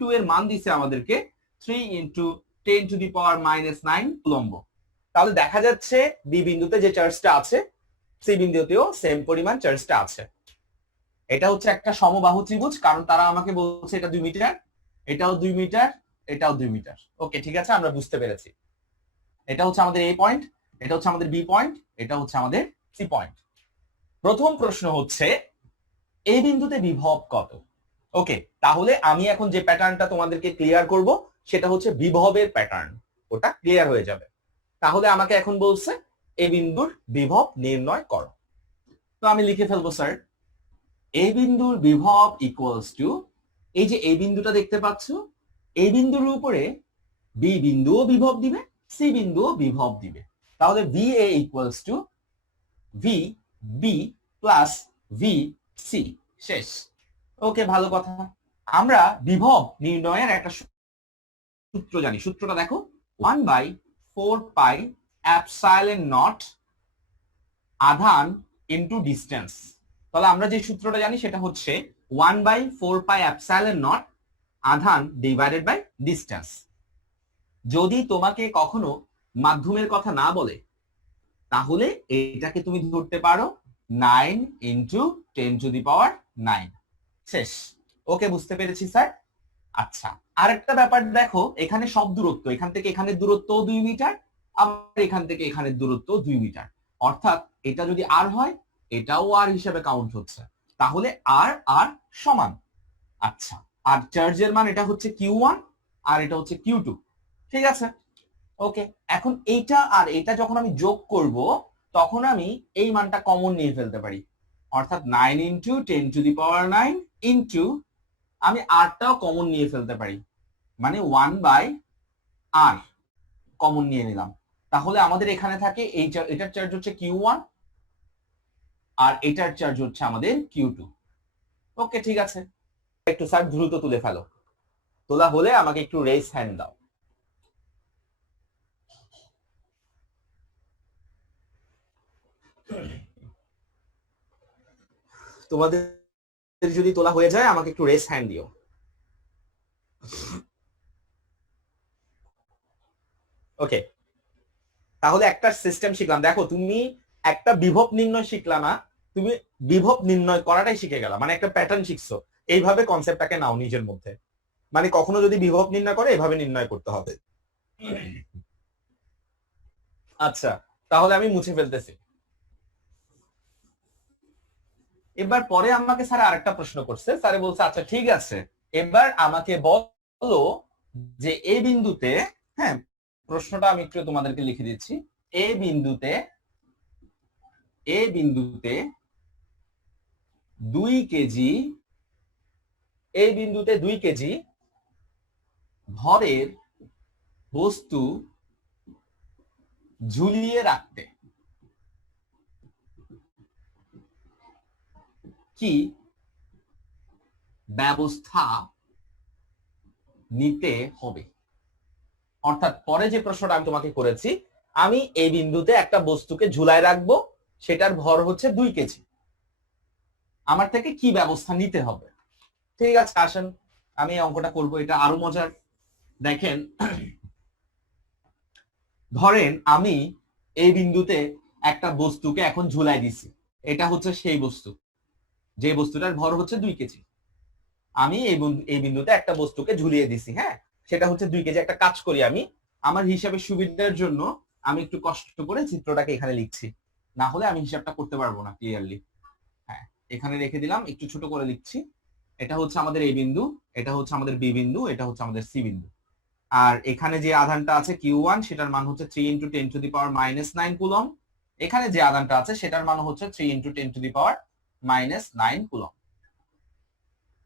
Two এর মান দিছে আমাদেরকে 3 into 10 to the power -9 coulomb. তাহলে দেখা যাচ্ছে বি বিন্দুতে যে চার্জটা আছে সি বিন্দুতেও সেম পরিমাণ চার্জটা আছে। এটা হচ্ছে একটা সমবাহু ত্রিভুজ, কারণ তারা আমাকে বলছে এটা 2 মিটার, এটাও 2 মিটার, এটাও 2 মিটার। ওকে, ঠিক আছে, আমরা বুঝতে পেরেছি। এটা হচ্ছে আমাদের এ পয়েন্ট, এটা হচ্ছে আমাদের বি পয়েন্ট, এটা হচ্ছে আমাদের সি পয়েন্ট। প্রথম প্রশ্ন হচ্ছে এই বিন্দুতে বিভব কত? ওকে, তাহলে আমি এখন যে প্যাটার্নটা তোমাদেরকে ক্লিয়ার করব সেটা হচ্ছে বিভবের প্যাটার্ন, ওটা ক্লিয়ার হয়ে যাবে। তাহলে আমাকে এখন বলছে এই বিন্দুর বিভব নির্ণয় করো। তো আমি লিখে ফেলবো স্যার, এই বিন্দুর বিভব ইকুয়ালস টু, এই যে এই বিন্দুটা দেখতে পাচ্ছ, এই বিন্দুর উপরে বি বিন্দুও বিভব দিবে, সি বিন্দুও বিভব দিবে। তাহলে V A equals to V B plus V C, শেষ। ওকে, ভালো কথা। আমরা বিভব নির্ণয়ের একটা সূত্র জানি, সূত্রটা দেখো, 1/4 এপসাইলন নট আধান ইনটু ডিসটেন্স। তাহলে আমরা যে সূত্রটা জানি সেটা হচ্ছে 1/4 এপসাইলন নট আধান ডিভাইডেড বাই ডিসটেন্স। যদি তোমাকে কখনো মাধ্যমের কথা না বলে তাহলে এটাকে তুমি ধরতে পারো 9 ইন্টু 10 টু দি পাওয়ার 9, শেষ। ওকে, বুঝতে পেরেছি স্যার। আচ্ছা, আরেকটা ব্যাপার দেখো, এখানে সব দূরত্ব, এখান থেকে এখানের দূরত্ব 2 মিটার, আবার এখান থেকে এখানের দূরত্ব 2 মিটার, অর্থাৎ এটা যদি আর হয় এটাও আর হিসেবে কাউন্ট হচ্ছে, তাহলে আর আর সমান। আচ্ছা, আর চার্জের মান এটা হচ্ছে Q1 আর এটা হচ্ছে Q2, ঠিক আছে। ওকে, এখন এইটা আর এটা যখন আমি যোগ করব তখন আমি এই মানটা কমন নিয়ে ফেলতে পারি, অর্থাৎ 9 into 10 to the power 9 into আমি আরটাও কমন নিয়ে ফেলতে পারি, মানে 1/r কমন নিয়ে নিলাম। তাহলে আমাদের এখানে থাকে এটার চার্জ হচ্ছে Q1 আর এটার চার্জ হচ্ছে আমাদের Q2। ওকে, ঠিক আছে। একটু স্যার দ্রুত তুলে ফেলো, তোলা হলে আমাকে একটু রেস হ্যান্ড দাও। তোমাদের যদি তোলা হয়ে যায় আমাকে একটু রেস হ্যান্ড দিও। ওকে, তাহলে একটা সিস্টেম শিখলাম। দেখো, তুমি একটা বিভব নির্ণয় শিখলা না, তুমি বিভব নির্ণয় করাটাই শিখে গেলা, মানে একটা প্যাটার্ন শিখছো। এইভাবে কনসেপ্টটাকে নাও নিজের মধ্যে, মানে কখনো যদি বিভব নির্ণয় করে এভাবে নির্ণয় করতে হবে। আচ্ছা, তাহলে আমি মুছে ফেলতেছি। এবার পরে আমাকে স্যার আরেকটা প্রশ্ন করছে, স্যারে বলছে আচ্ছা ঠিক আছে, এবার আমাকে বলো যে এই বিন্দুতে, হ্যাঁ প্রশ্নটা আমি একটু তোমাদেরকে লিখে দিচ্ছি, এই বিন্দুতে 2 কেজি, এই বিন্দুতে 2 কেজি ভরের বস্তু ঝুলিয়ে রাখতে কি ব্যবস্থা নিতে হবে? অর্থাৎ পরে যে প্রশ্নটা আমি তোমাকে করেছি, আমি এই বিন্দুতে একটা বস্তুকে ঝুলায় রাখবো, সেটার ভর হচ্ছে 2 কেজি, আমার থেকে কি ব্যবস্থা নিতে হবে? ঠিক আছে, আসেন আমি এই অঙ্কটা করবো, এটা আরো মজার। দেখেন, ধরেন আমি এই বিন্দুতে একটা বস্তুকে এখন ঝুলাই দিছি, এটা হচ্ছে সেই বস্তু, যে বস্তুটার ভর হচ্ছে 2 কেজি। আমি এই বিন্দুতে একটা বস্তুকে ঝুলিয়ে দিছি, হ্যাঁ সেটা হচ্ছে 2 কেজি। একটা কাজ করি, আমি আমার হিসাবের সুবিধার জন্য আমি একটু কষ্ট করে চিত্রটাকে এখানে লিখছি, না হলে আমি হিসাবটা করতে পারবো না ক্লিয়ারলি। হ্যাঁ, এখানে রেখে দিলাম, একটু ছোট করে লিখছি। এটা হচ্ছে আমাদের এই বিন্দু, এটা হচ্ছে আমাদের বি বিন্দু, এটা হচ্ছে আমাদের সি বিন্দু। আর এখানে যে আধানটা আছে Q1 সেটার মান হচ্ছে 3 into 10 to the power -9 coulomb. এখানে যে আধানটা আছে সেটার মান হচ্ছে 3 into 10 to the power -9 coulomb.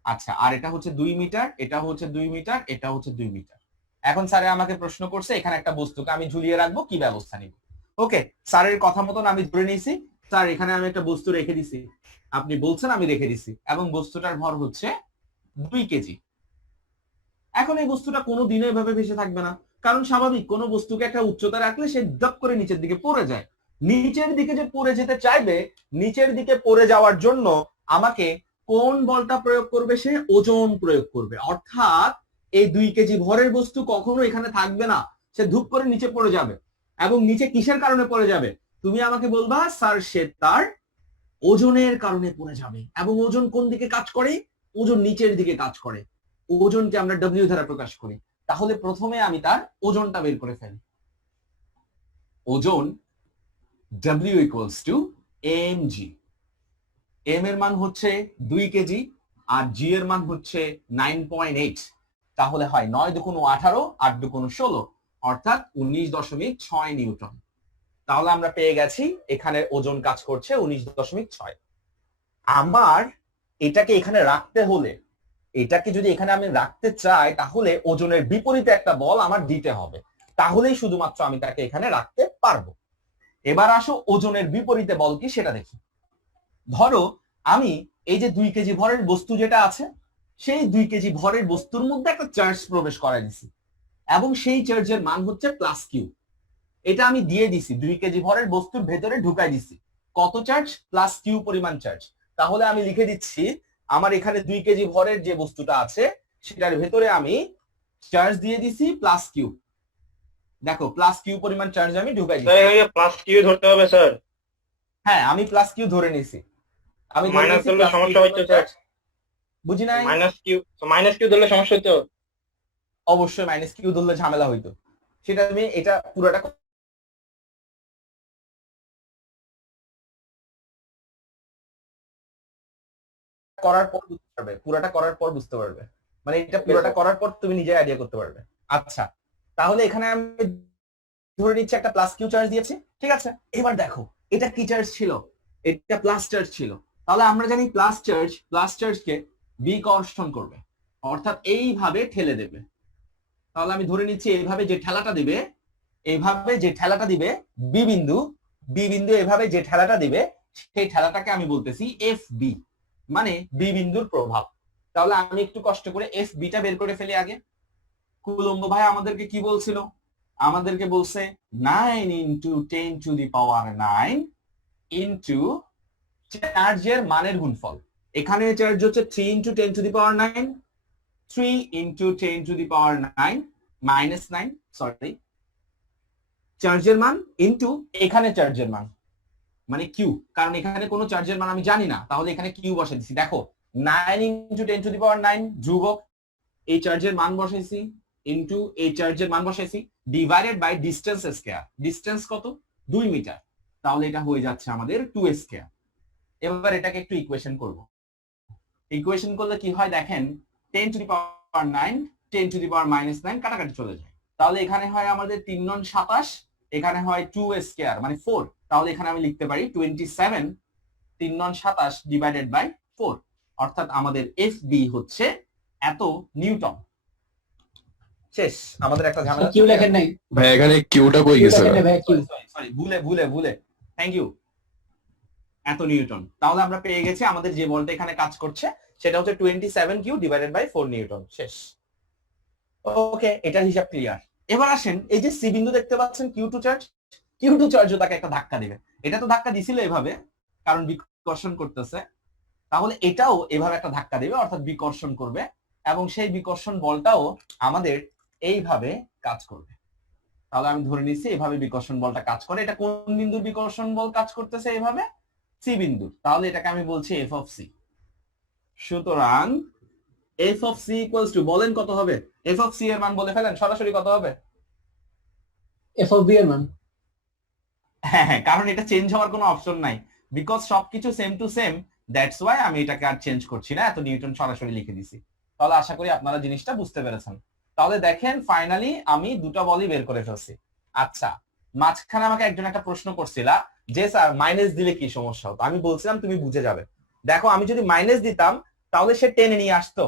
আচ্ছা, আর এটা হচ্ছে 2 মিটার, এটা হচ্ছে 2 মিটার, এটা হচ্ছে 2 মিটার। এখন স্যারে আমাকে প্রশ্ন করছে এখানে একটা বস্তুকে আমি ঝুলিয়ে রাখবো, কি ব্যবস্থা নিব? ওকে, স্যারের কথা মতন আমি ধরে নিয়েছি, স্যার এখানে আমি একটা বস্তু রেখে দিছি, আপনি বলছেন আমি রেখে দিছি, এবং বস্তুটার ভর হচ্ছে 2 কেজি। এখন এই বস্তুটা কোনো দিনে এভাবে ভেসে থাকবে না, কারণ স্বাভাবিক কোনো বস্তুকে একটা উচ্চতা রাখলে সে দপ করে নিচের দিকে পড়ে যায়। নিচের দিকে যে পড়ে যেতে চাইবে, নিচের দিকে পড়ে যাওয়ার জন্য আমাকে কোন বলটা প্রয়োগ করবে? সে ওজন প্রয়োগ করবে। অর্থাৎ এই 2 কেজি ভরের বস্তু কখনো এখানে থাকবে না, সে ধূপ করে নিচে পড়ে যাবে। এবং নিচে কিসের কারণে পড়ে যাবে? তুমি আমাকে বলবা স্যার সে তার ওজনের কারণে পড়ে যাবে। এবং ওজন কোন দিকে কাজ করে? ওজন নিচের দিকে কাজ করে। ওজনকে আমরা ডব্লিউ দ্বারা প্রকাশ করি। তাহলে প্রথমে আমি তার ওজনটা বের করে ফেলি। ওজন W equals to mg। m এর মান হচ্ছে 2 কেজি আর g এর মান হচ্ছে 9.8। তাহলে হয় 9 দুগুণ 18, 8 দুগুণ 16, অর্থাৎ 19.6 নিউটন। তাহলে আমরা পেয়ে গেছি এখানে ওজন কাজ করছে 19.6। আমার এটাকে এখানে রাখতে হলে, এটাকে যদি এখানে আমি রাখতে চাই, তাহলে ওজনের বিপরীতে একটা বল আমার দিতে হবে, তাহলেই শুধুমাত্র আমি তাকে এখানে রাখতে পারবো। এবার আসো ওজনের বিপরীতে বল কি সেটা দেখি। ধরো আমি এই যে 2 কেজি ভরের বস্তু যেটা আছে, সেই 2 কেজি ভরের বস্তুর মধ্যে একটা চার্জ প্রবেশ করাই দিছি এবং সেই চার্জের মান হচ্ছে প্লাস কিউ। এটা আমি দিয়ে দিছি 2 কেজি ভরের বস্তুর ভেতরে ঢুকাই দিছি। কত চার্জ? প্লাস কিউ পরিমাণ চার্জ। তাহলে আমি লিখে দিচ্ছি আমার এখানে 2 কেজি ভরের যে বস্তুটা আছে সেটার ভেতরে আমি চার্জ দিয়ে দিছি প্লাস কিউ। দেখো প্লাস কিউ পরিমাণ চার্জ আমি ঢুকাই দিছি। স্যার প্লাস কিউ ধরতে হবে স্যার। হ্যাঁ আমি প্লাস কিউ ধরে নিছি। আমি মাইনাস ধরলে সমস্যা হচ্ছে স্যার। বুঝি নাই। মাইনাস কিউ ধরলে সমস্যা হতো। অবশ্যই মাইনাস কিউ ধরলে ঝামেলা হইতো। সেটা তুমি এটা পুরোটা করার পর বুঝতে পারবে, পুরোটা করার পর বুঝতে পারবে, মানে এটা পুরোটা করার পর তুমি নিজে আইডিয়া করতে পারবে। আচ্ছা তাহলে এখানে আমি ধরে নিচ্ছি একটা প্লাস কিউ চার্জ দিয়েছি, ঠিক আছে। এবার দেখো এটা কি চার্জ ছিল? এটা প্লাস চার্জ ছিল। তাহলে আমরা জানি প্লাস চার্জকে বিকর্ষণ করবে, অর্থাৎ এইভাবে ঠেলে দেবে। তাহলে আমি ধরে নিচ্ছি এইভাবে যে ঠেলাটা দিবে, এইভাবে যে ঠেলাটা দিবে বি বিন্দু এভাবে যে ঠেলাটা দিবে, সেই ঠেলাটাকে আমি বলতেছি এফ বি, মানে বি বিন্দুর প্রভাব। তাহলে আমি একটু কষ্ট করে এফ বিটা বের করে ফেলি আগে। কুলম্ব ভাই আমাদেরকে কি বলছিল? আমাদেরকে বলছে 9 into 10 to the power 9 into চার্জের মানের গুণফল। এখানে চার্জ হচ্ছে 3 into 10 to the power 9, 3 into 10 to the power 9 minus 9, sorry, চার্জের মান ইন্টু এখানে চার্জের মান মানে কিউ, কারণ এখানে কোনো চার্জের মান আমি জানি না, তাহলে এখানে কিউ বসে দিছি। দেখো 9 ইন্টু 10 টু দি পাওয়ার 9 ধ্রুবক, এই চার্জের মান বসাইছি ইন্টু এই চার্জের মান বসাইছি divided by distance square. Distance কত? 2 মিটার। তাহলে এটা হয়ে যাচ্ছে আমাদের 2 স্কয়ার। এবার এটাকে একটু ইকুয়েশন করব। ইকুয়েশন করলে কি হয় দেখেন, 10 to the power 9 10 to the power minus 9 কাটাকাটি চলে যায়। তাহলে এখানে হয় আমাদের 3 9 27, এখানে হয় 2 স্কয়ার মানে 4। তাহলে এখানে আমি লিখতে পারি 27 3 9 27 ডিভাইডেড বাই 4, অর্থাৎ আমাদের এফ বি হচ্ছে এত নিউটন। শেষ। আমাদের একটা ঝামেলা। কিউ লেখেন নাই ভাই, এখানে কিউটা কই গেছে? সরি ভুলে থ্যাংক ইউ, এত নিউটন। তাহলে আমরা পেয়ে গেছি আমাদের যে বলটা এখানে কাজ করছে সেটা হচ্ছে 27 কিউ ডিভাইডেড বাই 4 নিউটন। শেষ। ওকে, এটার হিসাব ক্লিয়ার। এবার আসেন এই যে সি বিন্দু দেখতে পাচ্ছেন কিউ2 চার্জও তাকে একটা ধাক্কা দিবে। এটা তো ধাক্কা দিছিল এভাবে, কারণ বিকর্ষণ করতেছে। তাহলে এটাও এভাবে একটা ধাক্কা দিবে, অর্থাৎ বিকর্ষণ করবে, এবং সেই বিকর্ষণ বলটাও আমাদের এইভাবে কাজ করবে। তাহলে আমি ধরে নিচ্ছি এভাবে বিকর্ষণ বলটা কাজ করে। এটা কোন বিন্দুর বিকর্ষণ বল কাজ করতেছে? এইভাবে সি বিন্দু। তাহলে এটাকে আমি বলছি এফ অফ সি। সুতরাং F of C equals to, বলেন কত হবে? এফ অফ সি এর মান বলে ফেলেন সরাসরি, কত হবে? এফ অফ বি এর মান। হ্যাঁ, কারণ এটা চেঞ্জ হওয়ার কোনো অপশন নাই, বিকজ সবকিছু same to same, that's why আমি এটাকে আর চেঞ্জ করছি না, এত নিউটন সরাসরি লিখে দিছি। তাহলে আশা করি আপনারা জিনিসটা বুঝতে পেরেছেন। তাহলে দেখেন ফাইনালি আমি দুটো বলই বের করে ফেলছি। আচ্ছা, মাঝখানে আমাকে একজন একটা প্রশ্ন করছিলা যে স্যার মাইনাস দিলে কি সমস্যা হতো? আমি বলছিলাম তুমি বুঝে যাবে। দেখো আমি যদি মাইনাস দিতাম তাহলে সে টেনে নিয়ে আসতো,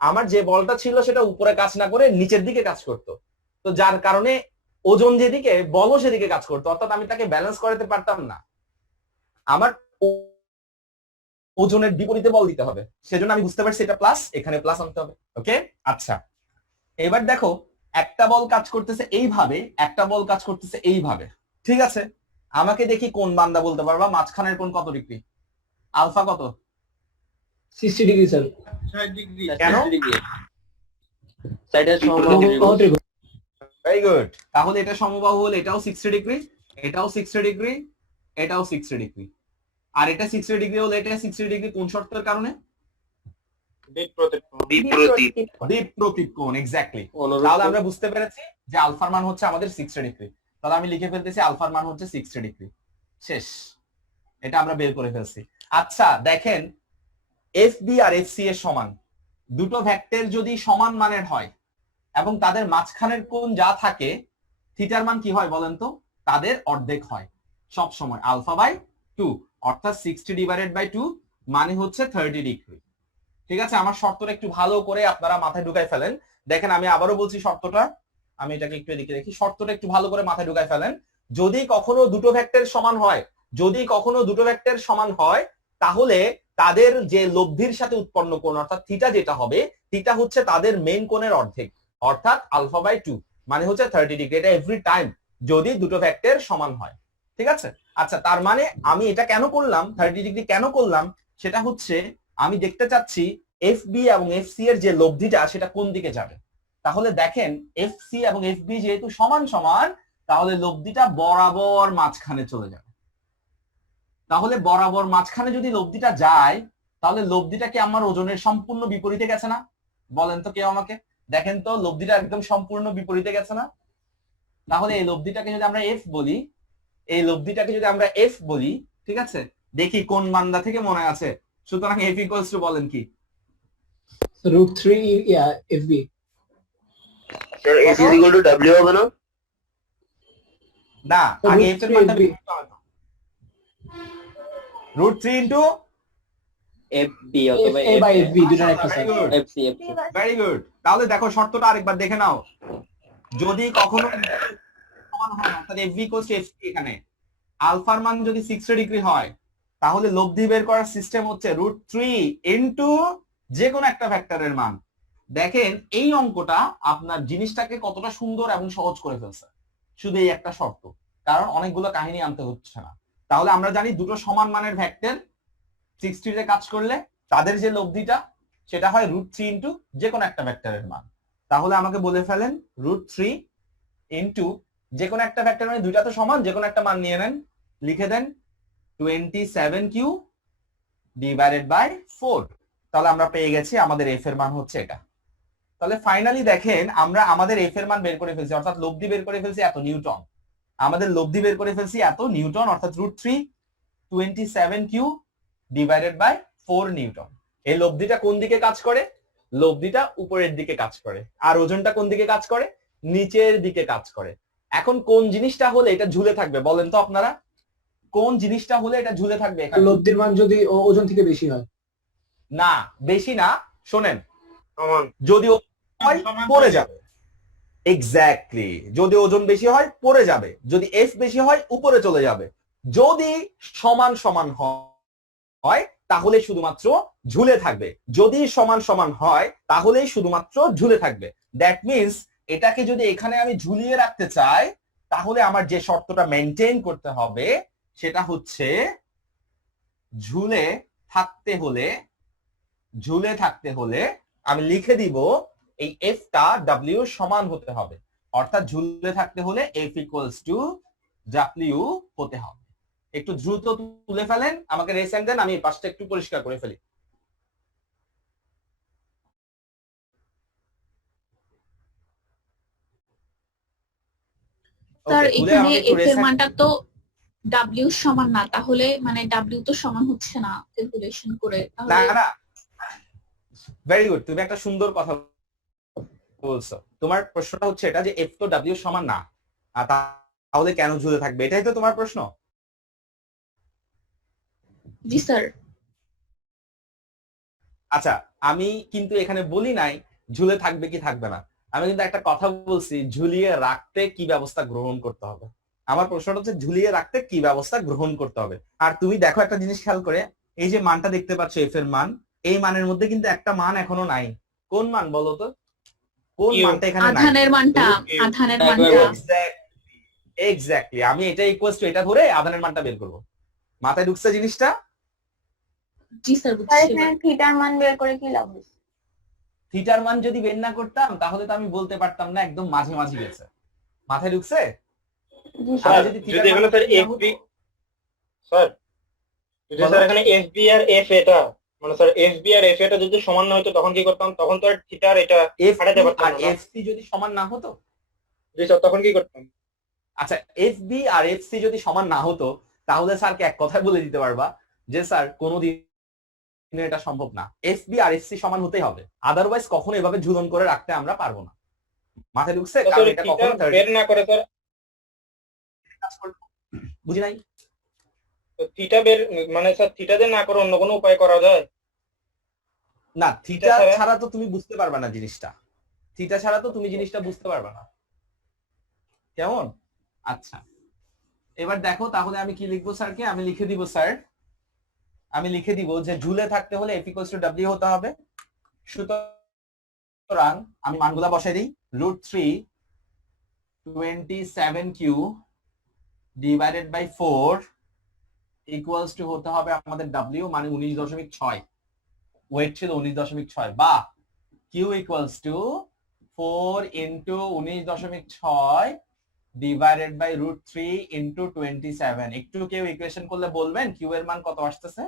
আমার যে বলটা ছিল সেটা উপরে কাজ না করে নিচের দিকে কাজ করতো, তো যার কারণে ওজন যেদিকে বলও সেদিকে কাজ করতো, অর্থাৎ আমি তাকে ব্যালেন্স করাতে পারতাম না। আমার ওজনের বিপরীতে বল দিতে হবে, সেজন্য আমি বুঝতে পারছি এটা প্লাস, এখানে প্লাস আনতে হবে। ওকে, আচ্ছা এবার দেখো একটা বল কাজ করতেছে এইভাবে, একটা বল কাজ করতেছে এইভাবে, ঠিক আছে। আমাকে দেখি কোন বান্দা বলতে পারবা মাঝখানের কোণ কত ডিগ্রি? আলফা কত? 60 ডিগ্রি স্যার। 60 ডিগ্রি। কেন? সাইডের সমবাহু সমবাহু ত্রিভুজ। Very good. তাহলে এটা সমবাহু হলে এটাও 60 ডিগ্রি, এটাও 60 ডিগ্রি, এটাও 60 ডিগ্রি, আর এটা 60 ডিগ্রি হলে এটা 60 ডিগ্রি কোন শর্তের কারণে? দ্বীপ প্রতিকোণ, এক্স্যাক্টলি। তাহলে আমরা বুঝতে পেরেছি যে আলফার মান হচ্ছে আমাদের 60 ডিগ্রি। তাহলে আমি লিখে ফেলতেছি আলফার মান হচ্ছে 60 ডিগ্রি। শেষ, এটা আমরা বের করে ফেলছি। আচ্ছা দেখেন, এফ বি আর এফ সি এর সমান, দুটো ভেক্টর যদি সমান মানের হয় এবং তাদের মাঝখানের কোণ যা থাকে, থিটার মান কি হয় বলেন তো? তাদের অর্ধেক হয় সব সময়, আলফা বাই 2, অর্থাৎ 60 ডিভাইডেড বাই 2 মানে হচ্ছে 30 ডিগ্রি। ঠিক আছে, আমার শর্তটা একটু ভালো করে আপনারা মাথায় ঢুকাই ফেলেন। দেখেন আমি আবারও বলছি শর্তটা, আমি এটাকে একটু এদিকে দেখি, শর্তটা একটু ভালো করে মাথায় ঢুকাই ফেলেন। যদি কখনো দুটো ভেক্টর সমান হয়, যদি কখনো দুটো ভেক্টর সমান হয়, তাহলে তাদের যে লব্ধির সাথে উৎপন্ন কোণ অর্থাৎ থিটা যেটা হবে, থিটা হচ্ছে তাদের মেইন কোণের অর্ধেক, অর্থাৎ আলফা বাই 2 মানে হচ্ছে 30 ডিগ্রি। এটা এভরি টাইম যদি দুটো ভেক্টর সমান হয়। ঠিক আছে, আচ্ছা তার মানে আমি এটা কেন করলাম, 30 ডিগ্রি কেন করলাম, সেটা হচ্ছে আমি দেখতে চাচ্ছি এফ বি এবং এফ সি এর যে লব্ধিটা সেটা কোন দিকে যাবে। তাহলে দেখেন এফ সি এবং এফ বি যেহেতু সমান সমান, তাহলে লব্ধিটা বরাবর মাঝখানে চলে যাবে। তাহলে বরাবর মাঝখানে যদি লব্ধিটা যায়, তাহলে লব্ধিটা কি আমার ওজনের সম্পূর্ণ বিপরীতে গেছে না? বলেন তো কেউ আমাকে, দেখেন তো লব্ধিটা একদম সম্পূর্ণ বিপরীতে গেছে না? তাহলে এই লব্ধিটাকে যদি আমরা এফ বলি, এই লব্ধিটাকে যদি আমরা এফ বলি, ঠিক আছে, দেখি কোন মানটা থেকে মনে আছে। সুতরাং এফ ইকুয়ালস টু বলেন কি? √3 FB। Sir S is equal to W হবে না? না, আগে এফ এর মানটা √3 বের করতে হবে। √3 ইনটু এফবি অথবা FA বাই FB দুটোর একটা very sir. Good, FC FC very good. তাহলে দেখো শর্তটা আরেকবার দেখে নাও, যদি কখনো সমান হয় অর্থাৎ F B equals to F C, এখানে আলফার মান যদি 60 ডিগ্রি হয়, তাহলে লব্ধি বের করার সিস্টেম হচ্ছে √3 ইনটু যে কোনো একটা ভেক্টরের মান। দেখেন এই অঙ্কটা আপনার জিনিসটাকে কতটা সুন্দর এবং সহজ করে ফেলছে, শুধু এই একটা শর্ত, কারণ অনেকগুলো কাহিনী আনতে হচ্ছে না। তাহলে আমরা জানি দুটো সমান মানের ভেক্টর 60 তে কাজ করলে তাদের যে লব্ধিটা সেটা হয় √3 ইনটু যে কোনো একটা ভেক্টরের মান। তাহলে আমাকে বলে ফেলেন √3 ইনটু যে কোনো একটা ভেক্টর, মানে দুইটা তো সমান, যে কোনো একটা মান নিয়ে নেন, লিখে দেন 27q ডিভাইডেড বাই 4। তাহলে আমরা পেয়ে গেছি আমাদের এফ এর মান হচ্ছে এটা। তাহলে ফাইনালি দেখেন আমরা আমাদের এফ এর মান বের করে ফেলছি, অর্থাৎ লব্ধি বের করে ফেলছি এত নিউটন। আমাদের লব্ধি বের করে ফেলছি এত নিউটন, অর্থাৎ √3 27q ডিভাইডেড বাই 4 নিউটন। এই লব্ধিটা কোন দিকে কাজ করে? লব্ধিটা উপরের দিকে কাজ করে, আর ওজনটা কোন দিকে কাজ করে? নিচের দিকে কাজ করে। এখন কোন জিনিসটা হলে এটা ঝুলে থাকবে বলেন তো আপনারা, কোন জিনিসটা হলে এটা ঝুলে থাকবে এখানে? লব্ধির মান যদি ওজন থেকে বেশি হয়। না, বেশি না, শোনেন, সমান। যদি হয় পড়ে যাবে। এক্স্যাক্টলি, যদি ওজন বেশি হয় পড়ে যাবে, যদি এফ বেশি হয় উপরে চলে যাবে, যদি সমান সমান হয় তাহলে শুধুমাত্র ঝুলে থাকবে, যদি সমান সমান হয় তাহলে শুধুমাত্র ঝুলে থাকবে। দ্যাট মিন্স এটাকে যদি এখানে আমি ঝুলিয়ে রাখতে চাই, তাহলে আমার যে শর্তটা মেনটেন করতে হবে সেটা হচ্ছে ঝুলে থাকতে হলে আমি লিখে দিব এই এফটা ডাব্লিউ সমান হতে হবে, অর্থাৎ ঝুলে থাকতে হলে এফ ইকুয়ালস টু ডাব্লিউ হতে হবে। একটু দ্রুত তুলে ফেলেন, আমাকে রেসেন্ট দেন, আমি এই পাশটা একটু পরিষ্কার করে ফেলি। স্যার Okay, তুলে এখানে আমাকে একটু এফ এর resend- মানটা তো ডাব্লিউ সমান না, তাহলে মানে ডাব্লিউ তো সমান হচ্ছে না ক্যালকুলেশন করে, না তাহলে না, ভেরি গুড, তুমি একটা সুন্দর কথা বলছো। তোমার প্রশ্নটা হচ্ছে এটা যে এফ তো ডাব্লিউ সমান না, আর তাহলে কেন ঝুলে থাকবে, এটাই তো তোমার প্রশ্ন। জি স্যার। আচ্ছা, আমি কিন্তু এখানে বলি নাই ঝুলে থাকবে কি থাকবে না, আমি কিন্তু একটা কথা বলছি ঝুলিয়ে রাখতে কি ব্যবস্থা গ্রহণ করতে হবে। আমার প্রশ্নটা হচ্ছে ঝুলিয়ে রাখতে কি ব্যবস্থা গ্রহণ করতে হবে। আর তুমি দেখো একটা জিনিস খেয়াল করে, এই যে মানটা দেখতে পাচ্ছ এফ এর মান, এই মানের মধ্যে কিন্তু একটা মান এখনো নাই। কোন মান বলো তো, কোন Q, মানটা এখানে নাই? আধানের মানটা, Q, আধানের একবার মানটা। এক্স্যাক্টলি, আমি এটা ইকুয়ালস টু এটা ধরে আধানের মানটা বের করব। মাথায় ঢুকছে জিনিসটা? জি স্যার স্যার বুঝছি এখানে থিটার মান বের করে কি লাভ হচ্ছে? থিটার মান যদি বের না করতাম তাহলে তো আমি বলতে পারতাম না একদম মাঝে মাঝে গেছে। মাথায় ঢুকছে? স্যার আমি যদি যদি থিটার এখানে মান স্যার বের না এফবি হতো- স্যার যদি বলো। স্যার এখানে এফবি আর এফ এটা মানে স্যার এফবি আর এফ এটা যদি সমান না হতো তখন কি করতাম? তখন তো আর থিটার এটা এফ হারাতে পারতাম আর না। এফসি যদি সমান না হতো, জি স্যার তখন কি করতাম? আচ্ছা এফবি আর এফসি যদি সমান না হতো তাহলে স্যারকে এক কথায় বলে দিতে পারবা যে স্যার কোনোদিন এটা সম্ভব না, এফবি আর এফসি সমান হতেই হবে, আদারওয়াইজ কখনো এভাবে ঝুলন করে রাখতে আমরা পারবো না। মাথায় ঢুকছে? স্যার কারণ এটা থিটা কখনো বের না করে স্যার বুঝি নাই। থিটা বের মানে স্যার থিটা যে না করে অন্য কোনো উপায় করা যায়? না থিটা ছাড়া? ছাড়া তো তুমি বুঝতে পারবে না জিনিসটা, থিটা ছাড়া তো তুমি জিনিসটা বুঝতে পারবে না। কেমন? আচ্ছা এবার দেখো তাহলে আমি কি লিখবো স্যারকে, আমি লিখে দিব স্যার, আমি লিখে দিব যে ঝুলে থাকতে হলে F = W হতে হবে। সুতরাং আমি মানগুলা বসাই দিই, √3 27Q divided by 4 equals to হতে হবে আমাদের W মানে 19.6, ওয়েট ছিল 19.6 বা Q equals to 4 into 19.6 divided by √3 into 27। একটু কেউ ইকুয়েশন করলে বলবেন কিউ এর মান কত আসতেছে?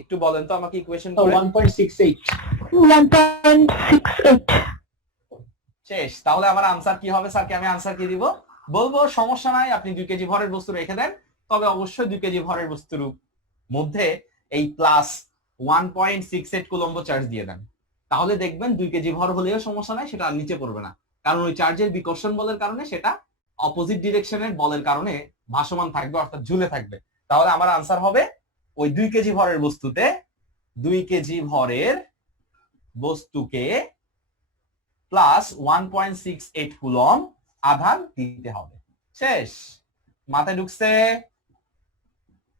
একটু বলেন তো আমাকে ইকুয়েশন করে। 1.68 1.68 শেষ। তাহলে আমার আনসার কি হবে? স্যারকে আমি আনসার কি দিব? বলবো সমস্যা নাই, আপনি 2 কেজি ভরের বস্তু রেখে দেন, তবে অবশ্যই 2 কেজি ভরের বস্তুর মধ্যে এই প্লাস 1.68 কুলম্ব চার্জ দিয়ে দেন। তাহলে দেখবেন 2 কেজি ভর হলেও সমস্যা নাই, সেটা আর নিচে পড়বে না, কারণ ওই চার্জের বিকর্ষণ বলের কারণে সেটা অপোজিট ডিরেকশনের বলের কারণে ভাসমান থাকবে, অর্থাৎ ঝুলে থাকবে। তাহলে আমার আনসার হবে ওই 2 কেজি ভরের বস্তুতে 2 কেজি ভরের বস্তুকে প্লাস 1.68 কুলম আধান দিতে হবে। শেষ। মাথায় ঢুকছে?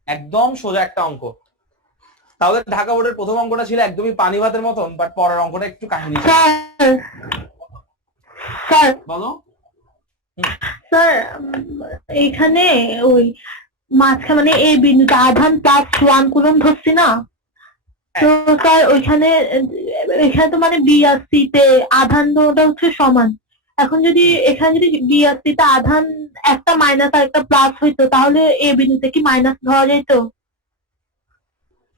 একদম সোজা একটা অঙ্ক। তাহলে ঢাকা বোর্ডের প্রথম অঙ্কটা ছিল একদমই পানি ভাতের মতন, বাট পরের অঙ্কটা একটু কাহিনী ছিল। স্যার স্যার বলো। স্যার এখানে ওই মাঝখানে মানে এই বিন্দুতে আধান +1 কুলম ধরছি না, তো স্যার ওইখানে এখানে তো মানে বি আর সি তে আধান ওটা হচ্ছে সমান। এখন যদি এখানে যদি বি আর সি তে আধান একটা মাইনাস আর একটা প্লাস হইতো তাহলে এ বিন্দুতে কি মাইনাস ধরা যেত?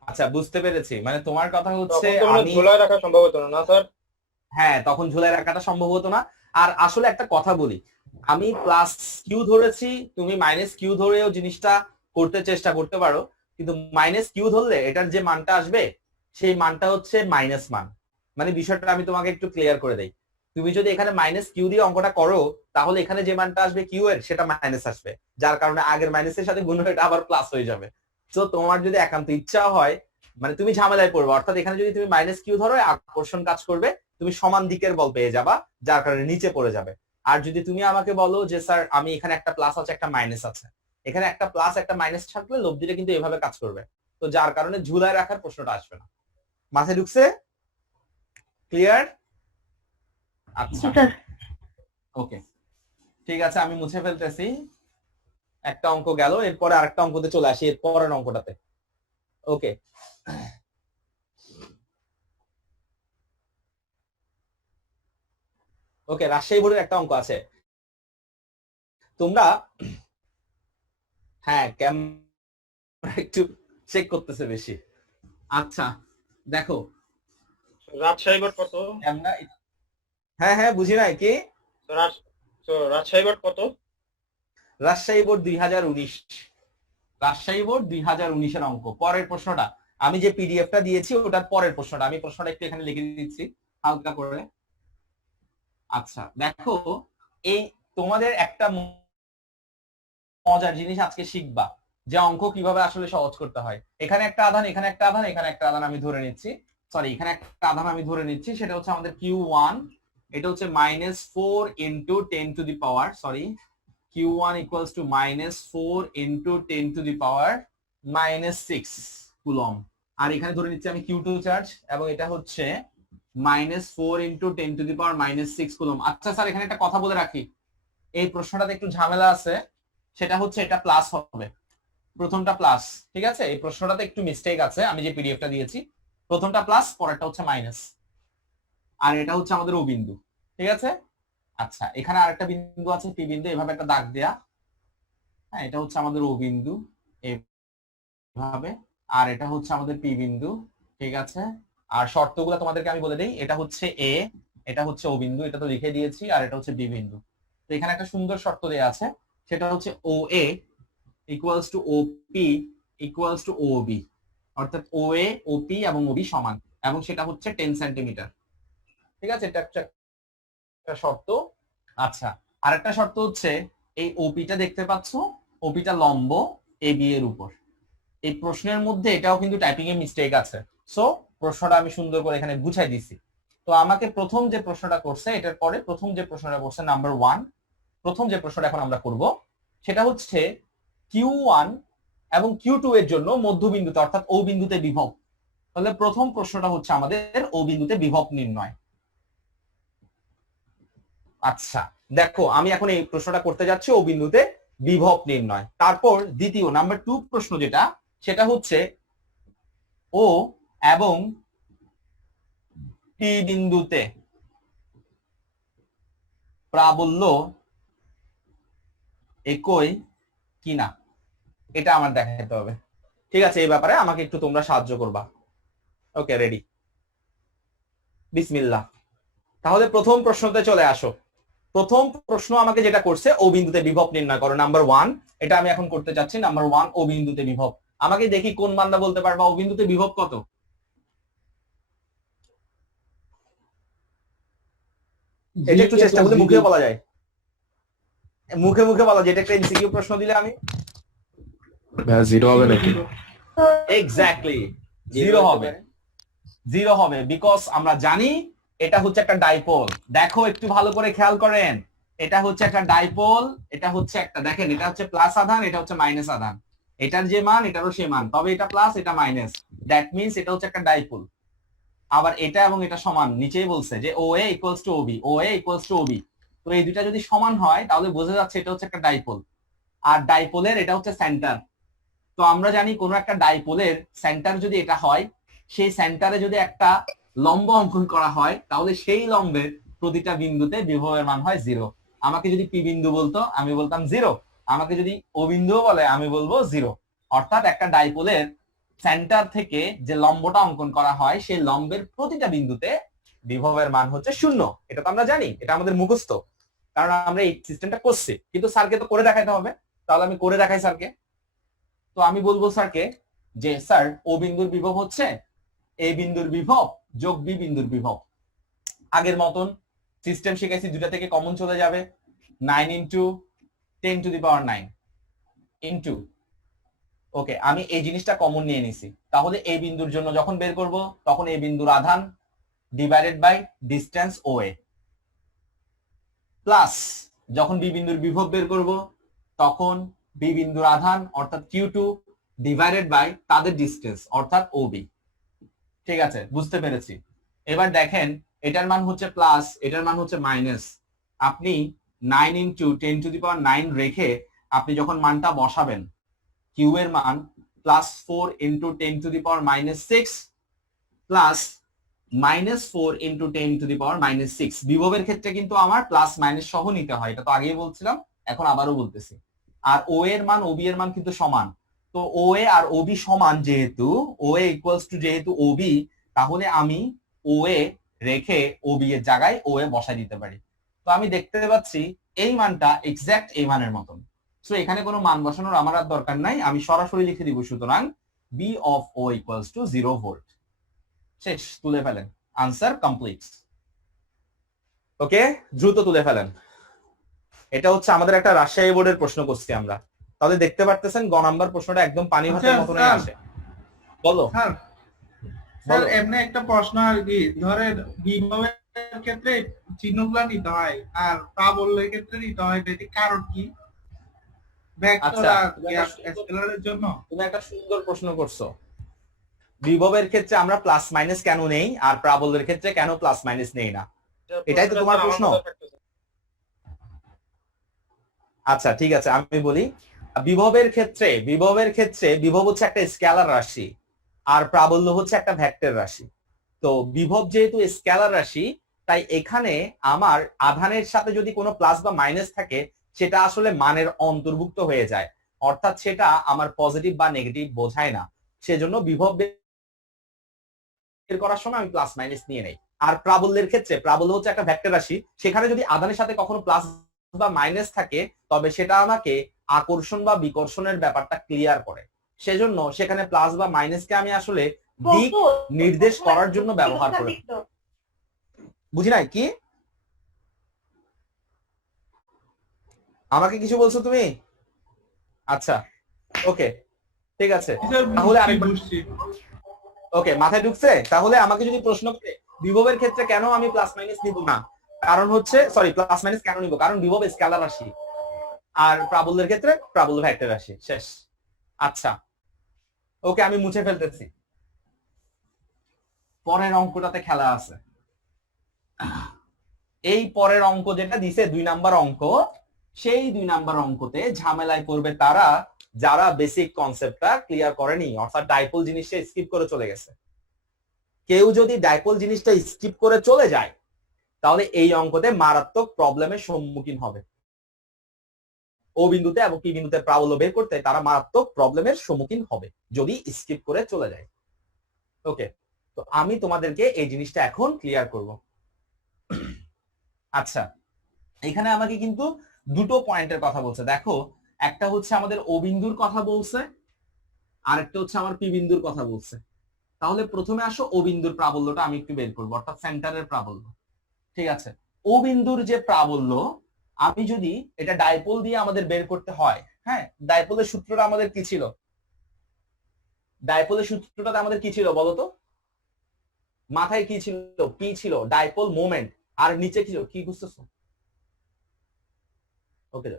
আচ্ছা বুঝতে পেরেছি, মানে তোমার কথা হচ্ছে তখন তো মানে আমি, ঝোলায় রাখা সম্ভব হতো না স্যার? হ্যাঁ তখন ঝুলাই রাখাটা সম্ভব হতো না। আর আসলে একটা কথা বলি, আমি প্লাস কিউ ধরেছি, তুমি মাইনাস কিউ ধরেও জিনিসটা করতে চেষ্টা করতে পারো, কিন্তু মাইনাস কিউ ধরলে এটার যে মানটা আসবে সেই মানটা হচ্ছে মাইনাস মান। মানে বিষয়টা আমি তোমাকে একটু ক্লিয়ার করে দেই, তুমি যদি এখানে মাইনাস কিউ দিয়ে অঙ্কটা করো তাহলে এখানে যে মানটা আসবে কিউ এর সেটা মাইনাস আসবে, যার কারণে আগের মাইনাসের সাথে গুণ হয়ে এটা আবার প্লাস হয়ে যাবে। তো তোমার যদি একান্ত ইচ্ছা হয়, মানে তুমি ঝামেলায় পড়বে, অর্থাৎ এখানে যদি তুমি মাইনাস কিউ ধরো আকর্ষণ কাজ করবে, তুমি সমান দিকের বল পেয়ে যাবা, যার কারণে নিচে পড়ে যাবে। আর যদি তুমি আমাকে বলো যে স্যার আমি এখানে একটা প্লাস আছে একটা মাইনাস আছে, এখানে একটা প্লাস একটা মাইনাস থাকলে লব্ধিটা কিন্তু এভাবে কাজ করবে, তো যার কারণে ঝুলায় রাখার প্রশ্নটা আসবে না। মাথায় ঢুকছে? ক্লিয়ার? আচ্ছা স্যার ওকে ঠিক আছে, আমি মুছে ফেলতেছি। একটা অঙ্ক গেল, এরপরে আরেকটা অঙ্কতে চলে আসি, এর পরের অঙ্কটাতে। ওকে ওকে রাজশাহী বোর্ডের একটা অঙ্ক আছে। তোমরা, হ্যাঁ ক্যামেরা একটু চেক করতেছে বেশি। আচ্ছা দেখো রাজশাহী বোর্ড কত? ক্যামেরা, হ্যাঁ হ্যাঁ বুঝি নাই কি? রাজশাহী বোর্ড কত? রাজশাহী বোর্ড 2019, রাজশাহী বোর্ড 2019-এর অঙ্ক। পরের প্রশ্নটা আমি যে পিডিএফটা দিয়েছি ওটার পরের প্রশ্নটা, আমি প্রশ্নটা একটু এখানে লিখে দিচ্ছি হালকা করে। আচ্ছা দেখো, এই তোমাদের একটা মজার জিনিস আজকে শিখবা, যে অঙ্ক কিভাবে আসলে সহজ করতে হয়। এখানে একটা আধান, এখানে একটা আধান, এখানে একটা আধান আমি ধরে নিচ্ছি, সরি এখানে একটা আধান আমি ধরে নিচ্ছি, সেটা হচ্ছে আমাদের Q1, এটা হচ্ছে -4 into 10 to the power, sorry Q1 equals to -4 into 10 to the power -6 coulomb. আর এখানে ধরে নিচ্ছি আমি Q2 চার্জ, এবং এটা হচ্ছে -4 into 10 to the power -6 coulomb. আচ্ছা স্যার এখানে একটা কথা বলে রাখি, এই প্রশ্নটাতে একটু ঝামেলা আছে, সেটা হচ্ছে এটা প্লাস হবে, প্রথমটা প্লাস, ঠিক আছে? এই প্রশ্নটাতে একটু মিস্টেক আছে, আমি যে পিডিএফটা দিয়েছি প্রথমটা প্লাস, পরেরটা হচ্ছে মাইনাস, আর এটা হচ্ছে আমাদের ও বিন্দু। ঠিক আছে, আচ্ছা এখানে আরেকটা বিন্দু আছে পি বিন্দু, এভাবে একটা দাগ দেয়া। হ্যাঁ, এটা হচ্ছে আমাদের ও বিন্দু এভাবে, আর এটা হচ্ছে আমাদের পি বিন্দু। ঠিক আছে, আর শর্তগুলো তোমাদেরকে আমি বলে দেই। এটা হচ্ছে এ, এটা হচ্ছে ও বিন্দু, এটা তো লিখে দিয়েছি, আর এটা হচ্ছে বি বিন্দু। তো এখানে একটা সুন্দর শর্ত দেয়া আছে, সেটা হচ্ছে O A equals to O P equals to O B, অর্থাৎ ও এ, ও পি এবং ও বি সমান, এবং সেটা হচ্ছে 10 সেন্টিমিটার। ঠিক আছে, এটা একটা শর্ত। আচ্ছা, আরেকটা শর্ত হচ্ছে এই ওপিটা দেখতে পাচ্ছ, ওপিটা লম্ব এ বি এর উপর। এই প্রশ্নের মধ্যে এটাও কিন্তু টাইপিং এ মিস্টেক আছে, সো প্রশ্নটা আমি সুন্দর করে এখানে গুছাই দিছি। তো আমাকে প্রথম যে প্রশ্নটা করছে, এটার পরে প্রথম যে প্রশ্নটা করছে নাম্বার 1, প্রথম যে প্রশ্নটা এখন আমরা করব সেটা হচ্ছে Q1 এবং Q2 এর জন্য মধ্যবিন্দুতে অর্থাৎ ও বিন্দুতে বিভব। তাহলে প্রথম প্রশ্নটা হচ্ছে আমাদের ও বিন্দুতে বিভব নির্ণয়। আচ্ছা দেখো, আমি এখন এই প্রশ্নটা করতে যাচ্ছি ও বিন্দুতে বিভব নির্ণয়। তারপর দ্বিতীয় নাম্বার 2 প্রশ্ন যেটা, সেটা হচ্ছে ও এবং পি বিন্দুতে প্রাবল্য একই কিনা, এটা আমার দেখাতে হবে। ঠিক আছে, এই ব্যাপারে আমাকে একটু তোমরা সাহায্য করবা। ওকে, রেডি, বিসমিল্লাহ। তাহলে প্রথম প্রশ্নতে চলে আসো। প্রথম প্রশ্ন আমাকে যেটা করছে ও বিন্দুতে বিভব নির্ণয় করো, নাম্বার 1, এটা আমি এখন করতে চাচ্ছি। নাম্বার 1 ও বিন্দুতে বিভব, আমাকে দেখি কোন বান্দা বলতে পারবা ও বিন্দুতে বিভব কত। এটা একটু চেষ্টা করলে মুখে বলা যায়, মুখে মুখে বলা যায়। এটা একটা এমসিকিউ প্রশ্ন দিলে আমি 0 হবে নাকি? এক্স্যাক্টলি 0 হবে, 0 হবে, বিকজ আমরা জানি এটা হচ্ছে একটা ডাইপোল। দেখো একটু ভালো করে খেয়াল করেন, এটা হচ্ছে একটা ডাইপোল, এটা হচ্ছে একটা, দেখেন এটা হচ্ছে প্লাস আধান, এটা হচ্ছে মাইনাস আধান, এটার যে মান এটারও সে মান, তবে এটা প্লাস এটা মাইনাস, দ্যাট মিনস এটা হচ্ছে একটা ডাইপোল। আবার এটা এবং এটা সমান, নিচেই বলছে যে O A equals to O B, O A equals to O B. তো এই দুইটা যদি সমান হয় তাহলে বোঝা যাচ্ছে এটা হচ্ছে একটা ডাইপোল, আর ডাইপোলের এটা হচ্ছে সেন্টার। তো আমরা জানি কোনো একটা ডাইপোলের সেন্টার যদি এটা হয়, সেই সেন্টারে যদি একটা লম্ব অঙ্কন করা হয়, তাহলে সেই লম্বের প্রতিটা বিন্দুতে বিভবের মান হয় 0। আমাকে যদি পি বিন্দু বলতো আমি বলতাম 0, আমাকে যদি ও বিন্দু বলে আমি বলবো 0। অর্থাৎ একটা ডাইপোলের সেন্টার থেকে যে লম্বটা অঙ্কন করা হয়, সেই লম্বের প্রতিটা বিন্দুতে বিভবের মান হচ্ছে 0। এটা তো আমরা জানি, এটা আমাদের মুখস্থ, কারণ আমরা এই সিস্টেমটা করছি। কিন্তু স্যারকে তো করে দেখাতে হবে, তাহলে আমি করে দেখাই স্যারকে। তো আমি বলবো স্যারকে যে স্যার ও বিন্দুর বিভব হচ্ছে এ বিন্দুর বিভব যোগ বি বিন্দুর বিভব। আগের মতন সিস্টেম শিখাইছি, দুটা থেকে কমন চলে যাবে, 9 into 10 to the power 9 into, okay আমি এই জিনিসটা কমন নিয়ে নিছি। তাহলে এই বিন্দুর জন্য যখন বের করব তখন এই বিন্দুর আধান divided by distance O A, plus যখন বি বিন্দুর বিভব বের করব তখন বি বিন্দুর আধান অর্থাৎ Q2 ডিভাইডেড বাই তাদের ডিস্টেন্স অর্থাৎ ওবি। ঠিক আছে, বুঝতে পেরেছি। এবার দেখেন এটার মান হচ্ছে প্লাস, এটার মান হচ্ছে মাইনাস। আপনি 9 ইন্টু 10 টু দি পাওয়ার 9 রেখে আপনি যখন মানটা বসাবেন, কিউ এর মান +4 into 10 to the power -6 plus -4 into 10 to the power -6। বিভবের ক্ষেত্রে কিন্তু আমার প্লাস মাইনাস সহ নিতে হয়, এটা তো আগেই বলছিলাম, এখন আবারও বলতেছি। আর ও এর মান ওবি এর মান কিন্তু সমান। তো ও এ আর ওবি সমান, যেহেতু ও এ ইকুয়ালস টু যেহেতু ওবি, তাহলে আমি ও এ রেখে ওবি এর জায়গায় ও এ বসাই দিতে পারি। তো আমি দেখতে পাচ্ছি এই মানটা এক্সাক্ট এই মানের মতন। সো এখানে কোনো মান বসানোর আমার আর দরকার নাই, আমি সরাসরি লিখে দিব, সুতরাং V of O equals to 0 volt. শেষ, তুলে ফেলেন, আনসার কমপ্লিট। ওকে, দ্রুত তুলে ফেলেন। এটা হচ্ছে আমাদের একটা রাজশাহী বোর্ডের প্রশ্ন করছি আমরা। তাহলে দেখতে পারতেছেন গ নাম্বার প্রশ্নটা একদম পানি ভাতের মতনই আসে। বলো স্যার, এমনি একটা প্রশ্ন আর কি, ধরেন বিভবের ক্ষেত্রে চিহ্নগুলো নিতে হয় আর প্রাবল্যের ক্ষেত্রে নিতে হয়, এর কারণ কি? ভেক্টর আর স্কেলারের জন্য। তুমি একটা সুন্দর প্রশ্ন করছো। বিভবের ক্ষেত্রে আমরা প্লাস মাইনাস কেন নেই আর প্রাবল্যের ক্ষেত্রে কেন প্লাস মাইনাস নেই না, এটাই তো তোমার প্রশ্ন। আচ্ছা ঠিক আছে, আমি বলি। বিভবের ক্ষেত্রে বিভব হচ্ছে একটা স্কেলার রাশি, আর প্রাবল্য হচ্ছে একটা ভেক্টর রাশি। তো বিভব যেহেতু স্কেলার রাশি, তাই এখানে আমার আধানের সাথে যদি কোনো প্লাস বা মাইনাস থাকে সেটা আসলে মানের অন্তর্ভুক্ত হয়ে যায়, অর্থাৎ সেটা আমার পজিটিভ বা নেগেটিভ বোঝায় না। সেজন্য বিভব বের করার সময় আমি প্লাস মাইনাস নিয়ে নেই। আর প্রাবল্যের ক্ষেত্রে প্রাবল্য হচ্ছে একটা ভেক্টর রাশি, সেখানে যদি আধানের সাথে কখনো প্লাস বা মাইনাস থাকে তবে সেটা আমাকে আকর্ষণ বা বিকর্ষণের ব্যাপারটা ক্লিয়ার করে। সেজন্য সেখানে প্লাস বা মাইনাসকে আমি আসলে দিক নির্দেশ করার জন্য ব্যবহার করি। বুঝি নাই কি? আমাকে কিছু বলছো তুমি? আচ্ছা, ওকে, ঠিক আছে। তাহলে আরেকবার, ওকে, মাথায় ঢুকছে? তাহলে আমাকে যদি প্রশ্ন করে বিভবের ক্ষেত্রে কেন আমি প্লাস মাইনাস নিব না, কারণ হচ্ছে প্লাস মাইনাস কেন নিব, কারণ বিভব স্কেলার রাশি, আর প্রাবল্যের ক্ষেত্রে প্রাবল্য ভেক্টর রাশি। শেষ। আচ্ছা, ওকে, আমি মুছে ফেলতেছি। পরের অঙ্কটাতে খেলা আছে। এই পরের অঙ্ক যেটা দিছে 2 নাম্বার অঙ্ক, সেই 2 নাম্বার অঙ্কতে ঝামেলায় পড়বে তারা যারা বেসিক কনসেপ্টটা ক্লিয়ার করেনি, অর্থাৎ ডাইপোল জিনিসটা স্কিপ করে চলে গেছে। কেউ যদি ডাইপোল জিনিসটা স্কিপ করে চলে যায় তাহলে এই অঙ্কতে মারাত্মক প্রবলেমের সম্মুখীন হবে। ও বিন্দুতে এবং পি বিন্দুতে প্রাবল্য বের করতে তারা মারাত্মক প্রবলেমের সম্মুখীন হবে যদি স্কিপ করে চলে যায়। ওকে, তো আমি তোমাদেরকে এই জিনিসটা এখন ক্লিয়ার করব। আচ্ছা, এখানে আমাকে কিন্তু দুটো পয়েন্টের কথা বলছে। দেখো, একটা হচ্ছে আমাদের ও বিন্দুর কথা বলছে, আরেকটা হচ্ছে আমার পি বিন্দুর কথা বলছে। তাহলে প্রথমে আসো ও বিন্দুর প্রাবল্যটা আমি একটু বের করবো, অর্থাৎ সেন্টারের প্রাবল্য। ঠিক আছে, ও বিন্দুর যে প্রাবল্য, আমি যদি এটা ডাইপোল দিয়ে আমাদের বের করতে হয়, হ্যাঁ, ডাইপোলের সূত্রটা আমাদের কি ছিল? ডাইপোলের সূত্রটা আমাদের কি ছিল বলতো? মাথায় কি ছিল? পি ছিল, ডাইপোল মোমেন্ট, আর নিচে কি ছিল? কি বুঝতেছো? ওকে,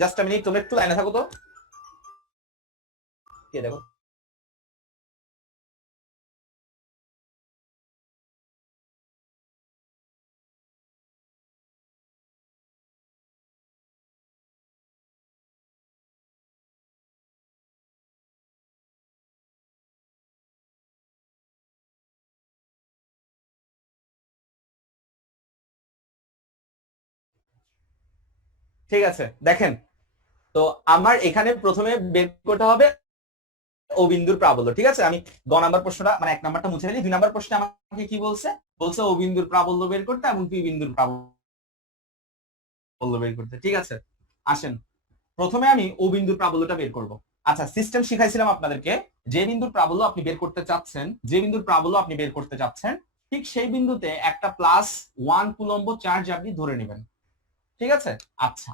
জাস্ট আ মিনিট, তোমরা একটু লাইনে থাকো তো। কে দেখো, ঠিক আছে, দেখেন তো আমার এখানে প্রথমে বের করতে হবে ও বিন্দুর প্রাবল্য। ঠিক আছে, আমি গ নাম্বার প্রশ্নটা মানে 1 নাম্বারটা মুছে ফেলি। 2 নাম্বার প্রশ্নে আমাকে কি বলছে? বলছে ও বিন্দুর প্রাবল্য বের করতে এবং পি বিন্দুর প্রাবল্য বের করতে। ঠিক আছে, আসেন প্রথমে আমি ও বিন্দুর প্রাবল্যটা বের করব। আচ্ছা, সিস্টেম শিখাইছিলাম আপনাদেরকে, যে বিন্দুর প্রাবল্য আপনি বের করতে চাচ্ছেন, ঠিক সেই বিন্দুতে একটা +1 কুলম্ব চার্জ আপনি ধরে নেবেন। ঠিক আছে, আচ্ছা,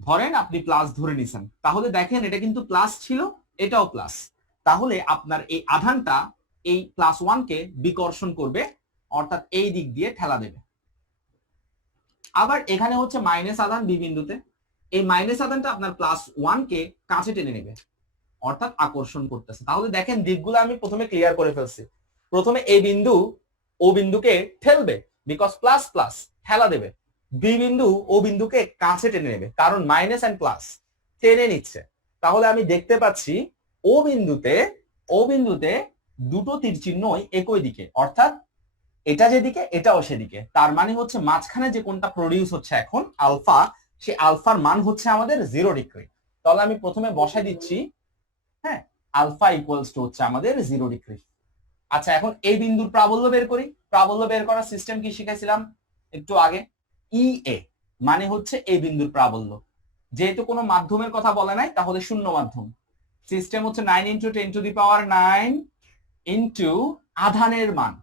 ধরেন আপনি প্লাস ধরে নিছেন, তাহলে দেখেন এটা কিন্তু প্লাস ছিল, এটাও প্লাস। তাহলে আপনার এই আধানটা এই +1 কে বিকর্ষণ করবে, অর্থাৎ এই দিক দিয়ে ঠেলা দেবে। আবার এখানে হচ্ছে মাইনাস আধান বি বিন্দুতে, এই মাইনাস আধানটা আপনার +1 কে কাছে টেনে নেবে, অর্থাৎ আকর্ষণ করতেছে। তাহলে দেখেন দিকগুলো আমি প্রথমে ক্লিয়ার করে ফেলছি। প্রথমে এই বিন্দু ও বিন্দুকে ঠেলবে, বিকজ প্লাস প্লাস ঠেলা দেবে। বি বিন্দু ও বিন্দুকে কাছে টেনে নেবে, কারণ মাইনাস এন্ড প্লাস টেনে নিচ্ছে। তাহলে আমি দেখতে পাচ্ছি ও বিন্দুতে দুটো তীর চিহ্নই একই দিকে, অর্থাৎ এটা যেদিকে এটাও সেদিকে। তার মানে হচ্ছে মাঝখানে যে কোনটা প্রডিউস হচ্ছে এখন আলফা, সেই আলফার মান হচ্ছে আমাদের 0 ডিগ্রি। তাহলে আমি প্রথমে বসাই দিচ্ছি, হ্যাঁ, আলফা ইকুয়ালস টু হচ্ছে আমাদের 0 ডিগ্রি। আচ্ছা, এখন এই বিন্দুর প্রাবল্য বের করি। প্রাবল্য বের করার সিস্টেম কি শিখাইছিলাম একটু আগে? EA মানে হচ্ছে এই বিন্দুর প্রাবল্য। যেহেতু কোনো মাধ্যমের কথা বলে নাই, তাহলে শূন্য মাধ্যম। সিস্টেম হচ্ছে 9 × 10⁹ ইন্টু আধানের মান।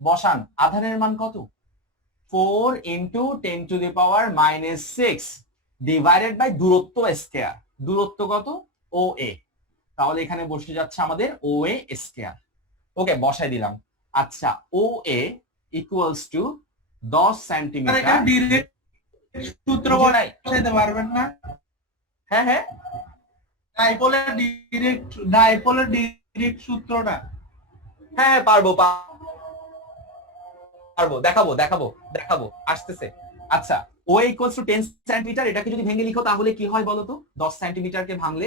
বসান, আধানের মান কত? 4 × 10⁻⁻6 ডিভাইডেড বাই দূরত্ব স্কয়ার। দূরত্ব কত? OA। তাহলে এখানে বসে যাচ্ছে আমাদের OA স্কয়ার। ওকে, বসাই দিলাম। আচ্ছা, OA ইকুয়ালস টু 10 সেন্টিমিটার। এখানে ডাইরেক্ট সূত্র বসাইতে পারবেন না? হ্যাঁ হ্যাঁ, ডাইপোলের ডাইরেক্ট সূত্রটা। হ্যাঁ পারবো, দেখাবো আসতেছে। আচ্ছা, OA ইকুয়ালস টু 10 সেন্টিমিটার, এটাকে যদি ভেঙে লিখো তাহলে কি হয় বলো তো? 10 সেন্টিমিটারকে ভাঙলে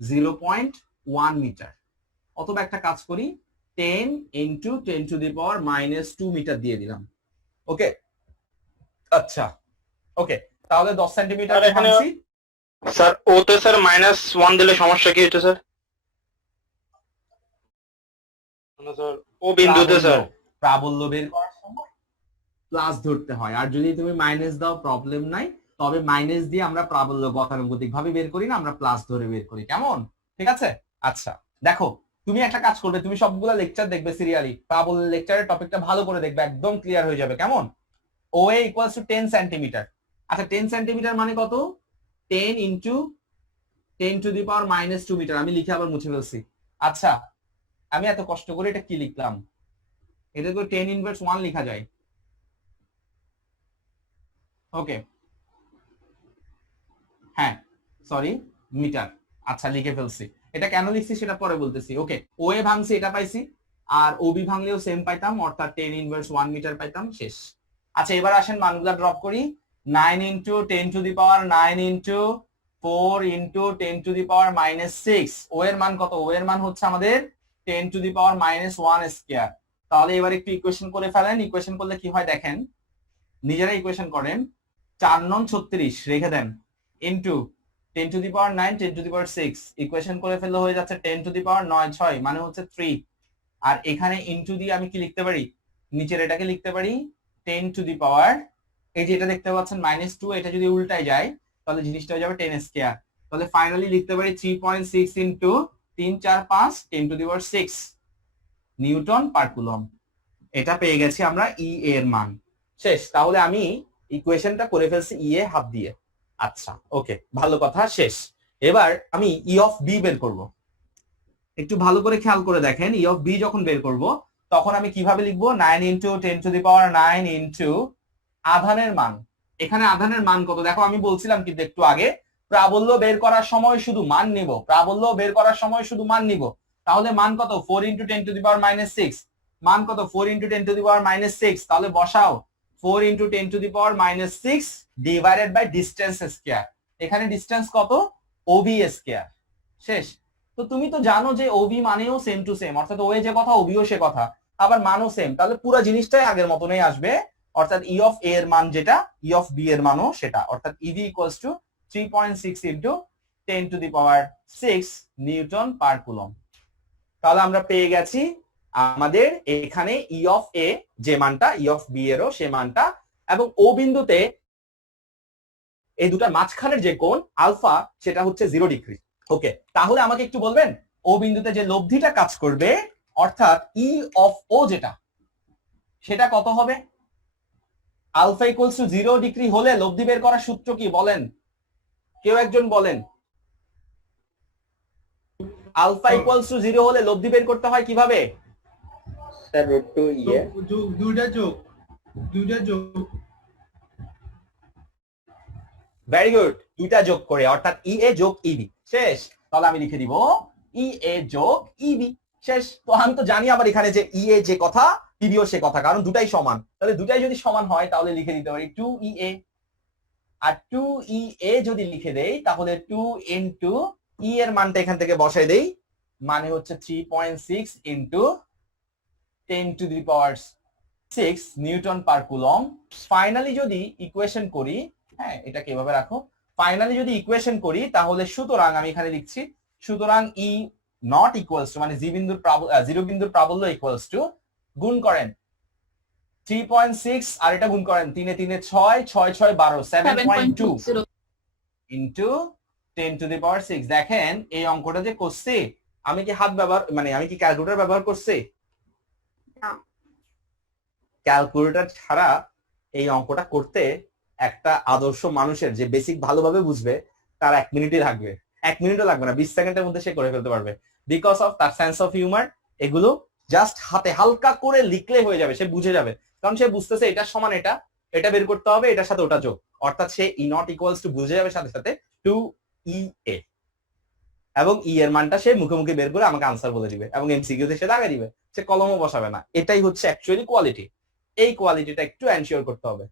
0.1 মিটার। অথবা একটা কাজ করি 10 into 10 to the power -2 metre দিয়ে দিলাম। ওকে, আচ্ছা ওকে, তাহলে 10 সেন্টিমিটার আর এখানে- ভাঙছি। স্যার ওতে স্যার -1 দিলে সমস্যা কি হচ্ছে স্যার? মানে স্যার ও বিন্দুতে স্যার প্রাবল্য বের করার সময় প্লাস ধরতে হয়, আর যদি তুমি মাইনাস দাও প্রবলেম নাই, তবে মাইনাস দিয়ে আমরা প্রাবল্য গতানুগতিক ভাবে বের করি না, আমরা প্লাস ধরে বের করি। কেমন? ঠিক আছে। আচ্ছা দেখো, তুমি একটা কাজ করবে, তুমি সবগুলা লেকচার দেখবে সিরিয়ালি, প্রাবল্য লেকচারের টপিকটা ভালো করে দেখবে, একদম ক্লিয়ার হয়ে যাবে। কেমন? OA equals to 10 centimetre. আচ্ছা 10 সেন্টিমিটার মানে কত? 10 into 10 to the power -2 metre. আমি লিখে আবার মুছে ফেলছি। আচ্ছা আমি এত কষ্ট করে এটা কি লিখলাম? এটা তো 10 ইনভার্স 1 লেখা যায়। ওকে, হ্যাঁ সরি, মিটার। আচ্ছা লিখে ফেলছি। এটা কেন লিখছি সেটা পরে বলতেছি। ওকে, ওএ ভাঙছি এটা পাইছি, আর ওবি ভাঙলেও সেম পাইতাম, অর্থাৎ 10 ইনভার্স 1 মিটার পাইতাম। শেষ। আচ্ছা এবার আসেন মানগুলা ড্রপ করি। 9 into 10 to the power 9 into 4 into 10 to the power -6। O এর মান কত? ও এর মান হচ্ছে আমাদের 10 টু দি পাওয়ার -1 স্কয়ার। তাহলে এবার একটু ইকুয়েশন করে ফেলেন। ইকুয়েশন করলে কি হয় দেখেন, নিজেরা ইকুয়েশন করেন। 4 9 36 রেখে দেন into 10 to the power 9 10 to the power 6, equation করে ফেললে হয়ে যাচ্ছে 10 টু দি পাওয়ার 9 6 মানে হচ্ছে 3। আর এখানে ইনটু দিয়ে আমি কি লিখতে পারি? নিচের এটাকে লিখতে পারি 10 টু দি পাওয়ার, এই যে এটা দেখতে পাচ্ছেন -2, এটা যদি উল্টায় যায় তাহলে জিনিসটা হয়ে যাবে 10 স্কয়ার। তাহলে ফাইনালি লিখতে পারি 3.6 into 3 4 5 10 to the power 6 Newton per coulomb. এটা পেয়ে গেছি আমরা ই এর মান। শেষ। তাহলে আমি ইকুয়েশনটা করে ফেলছি ই এ হাত দিয়ে। আচ্ছা ওকে, ভালো কথা। শেষ। এবার আমি ই অফ বি বের করব। একটু ভালো করে খেয়াল করে দেখেন, ই অফ বি যখন বের করব তখন আমি কিভাবে লিখবো? 9 into 10 to the power 9 into আধানের মান। এখানে আধানের মান কত? দেখো আমি বলছিলাম কিন্তু একটু আগে, প্রাবল্য বের করার সময় শুধু মান নিব, প্রাবল্য বের করার সময় শুধু মান নিব। তাহলে মান কত? 4 ইন্টু 10 টু দি পাওয়ার -6। মান কত? 4 ইন্টু 10 টু দি পাওয়ার -6। তাহলে বসাও 4 into 10 to the power -6 divided by distance square. এখানে ডিস্টেন্স কত? O B square. শেষ। তো তুমি তো জানো যে ওবি মানেও সেম টু সেম, অর্থাৎ ওয়ে যে কথা ওবিও সে কথা, আবার মানও সেম। তাহলে পুরো জিনিসটাই আগের মতনই আসবে, অর্থাৎ ই অফ এ এর মান যেটা, ই অফ বি এর মানও সেটা, অর্থাৎ EV equals to 3.6 into 10 to the power 6 Newton per coulomb. তাহলে আমরা পেয়ে গেছি আমাদের এখানে ই অফ এ যে মানটা, ই অফ বি এরও সে মানটা, এবং ও বিন্দুতে এই দুটার মাঝখানের যে কোণ আলফা সেটা হচ্ছে 0 ডিগ্রি। ওকে, তাহলে আমাকে একটু বলবেন ও বিন্দুতে যে লব্ধিটা কাজ করবে, অর্থাৎ ই অফ ও যেটা, সেটা কত হবে? আলফা ইকুয়ালস টু 0 ডিগ্রি হলে লব্ধি বের করার সূত্র কি বলেন? কেউ একজন বলেন। আলফা ইকুয়ালস টু 0 হলে লব্ধি বের করতে হয় কিভাবে? স্যার √2 ইয়ে দুইটা যোগ ভেরি গুড, দুইটা যোগ করে, অর্থাৎ ই এ যোগ ইবি। শেষ। তাহলে আমি লিখে দিব ই এ যোগ ইবি। শেষ। তো আমি তো জানি আবার এখানে যে ই এ যে কথা ইবিও সে কথা, কারণ দুটাই সমান। তাহলে দুটাই যদি সমান হয় তাহলে লিখে দিতে পারি 2 ই এ, আর 2 ই এ যদি লিখে দেই তাহলে 2 ইনটু ই এর মানটা এখান থেকে বসাই দেই, মানে হচ্ছে 3.6 into 10 to the power 6 Newton per coulomb. Finally যদি ইকুয়েশন করি, হ্যাঁ এটাকে এভাবে রাখো, ফাইনালি যদি ইকুয়েশন করি তাহলে সুতরাং আমি এখানে লিখছি, সুতরাং ই নট ইকুয়ালস টু মানে জিরো বিন্দুর প্রাবল্য ইকুয়ালস টু, গুণ করেন 3.6 আর এটা গুণ করেন 3 এ 3 এ 6 6 6 12 7.2 7.20 ইনটু 10 টু দি পাওয়ার 6। দেখেন এই অঙ্কটা যে করছি, আমি কি হাত ব্যবহার মানে আমি কি ক্যালকুলেটর ব্যবহার করছি? না। ক্যালকুলেটর ছাড়া এই অঙ্কটা করতে একটা আদর্শ মানুষের যে বেসিক ভালোভাবে বুঝবে তার 1 মিনিটই লাগবে, 1 মিনিটও লাগবে না, 20 সেকেন্ডের মধ্যে সে করে ফেলতে পারবে, বিকজ অফ তার সেন্স অফ হিউমার। এগুলো জাস্ট হাতে হালকা করে লিখলে হয়ে যাবে, সে বুঝে যাবে, কারণ সে বুঝতেছে এটা সমান এটা, এটা বের করতে হবে, এটার সাথে ওটা যোগ, অর্থাৎ সে ই নট ইকুয়ালস টু বুঝে যাবে সাথে সাথে 2 ই এ, এবং ই এর মানটা সে মুখে মুখে বের করে আমাকে আনসার বলে দিবে, এবং এমসিকিউতে সে দাগা দিবে, সে কলমও বসাবে না। এটাই হচ্ছে অ্যাকচুয়ালি কোয়ালিটি। এই কোয়ালিটিটা একটু এনশিওর করতে হবে।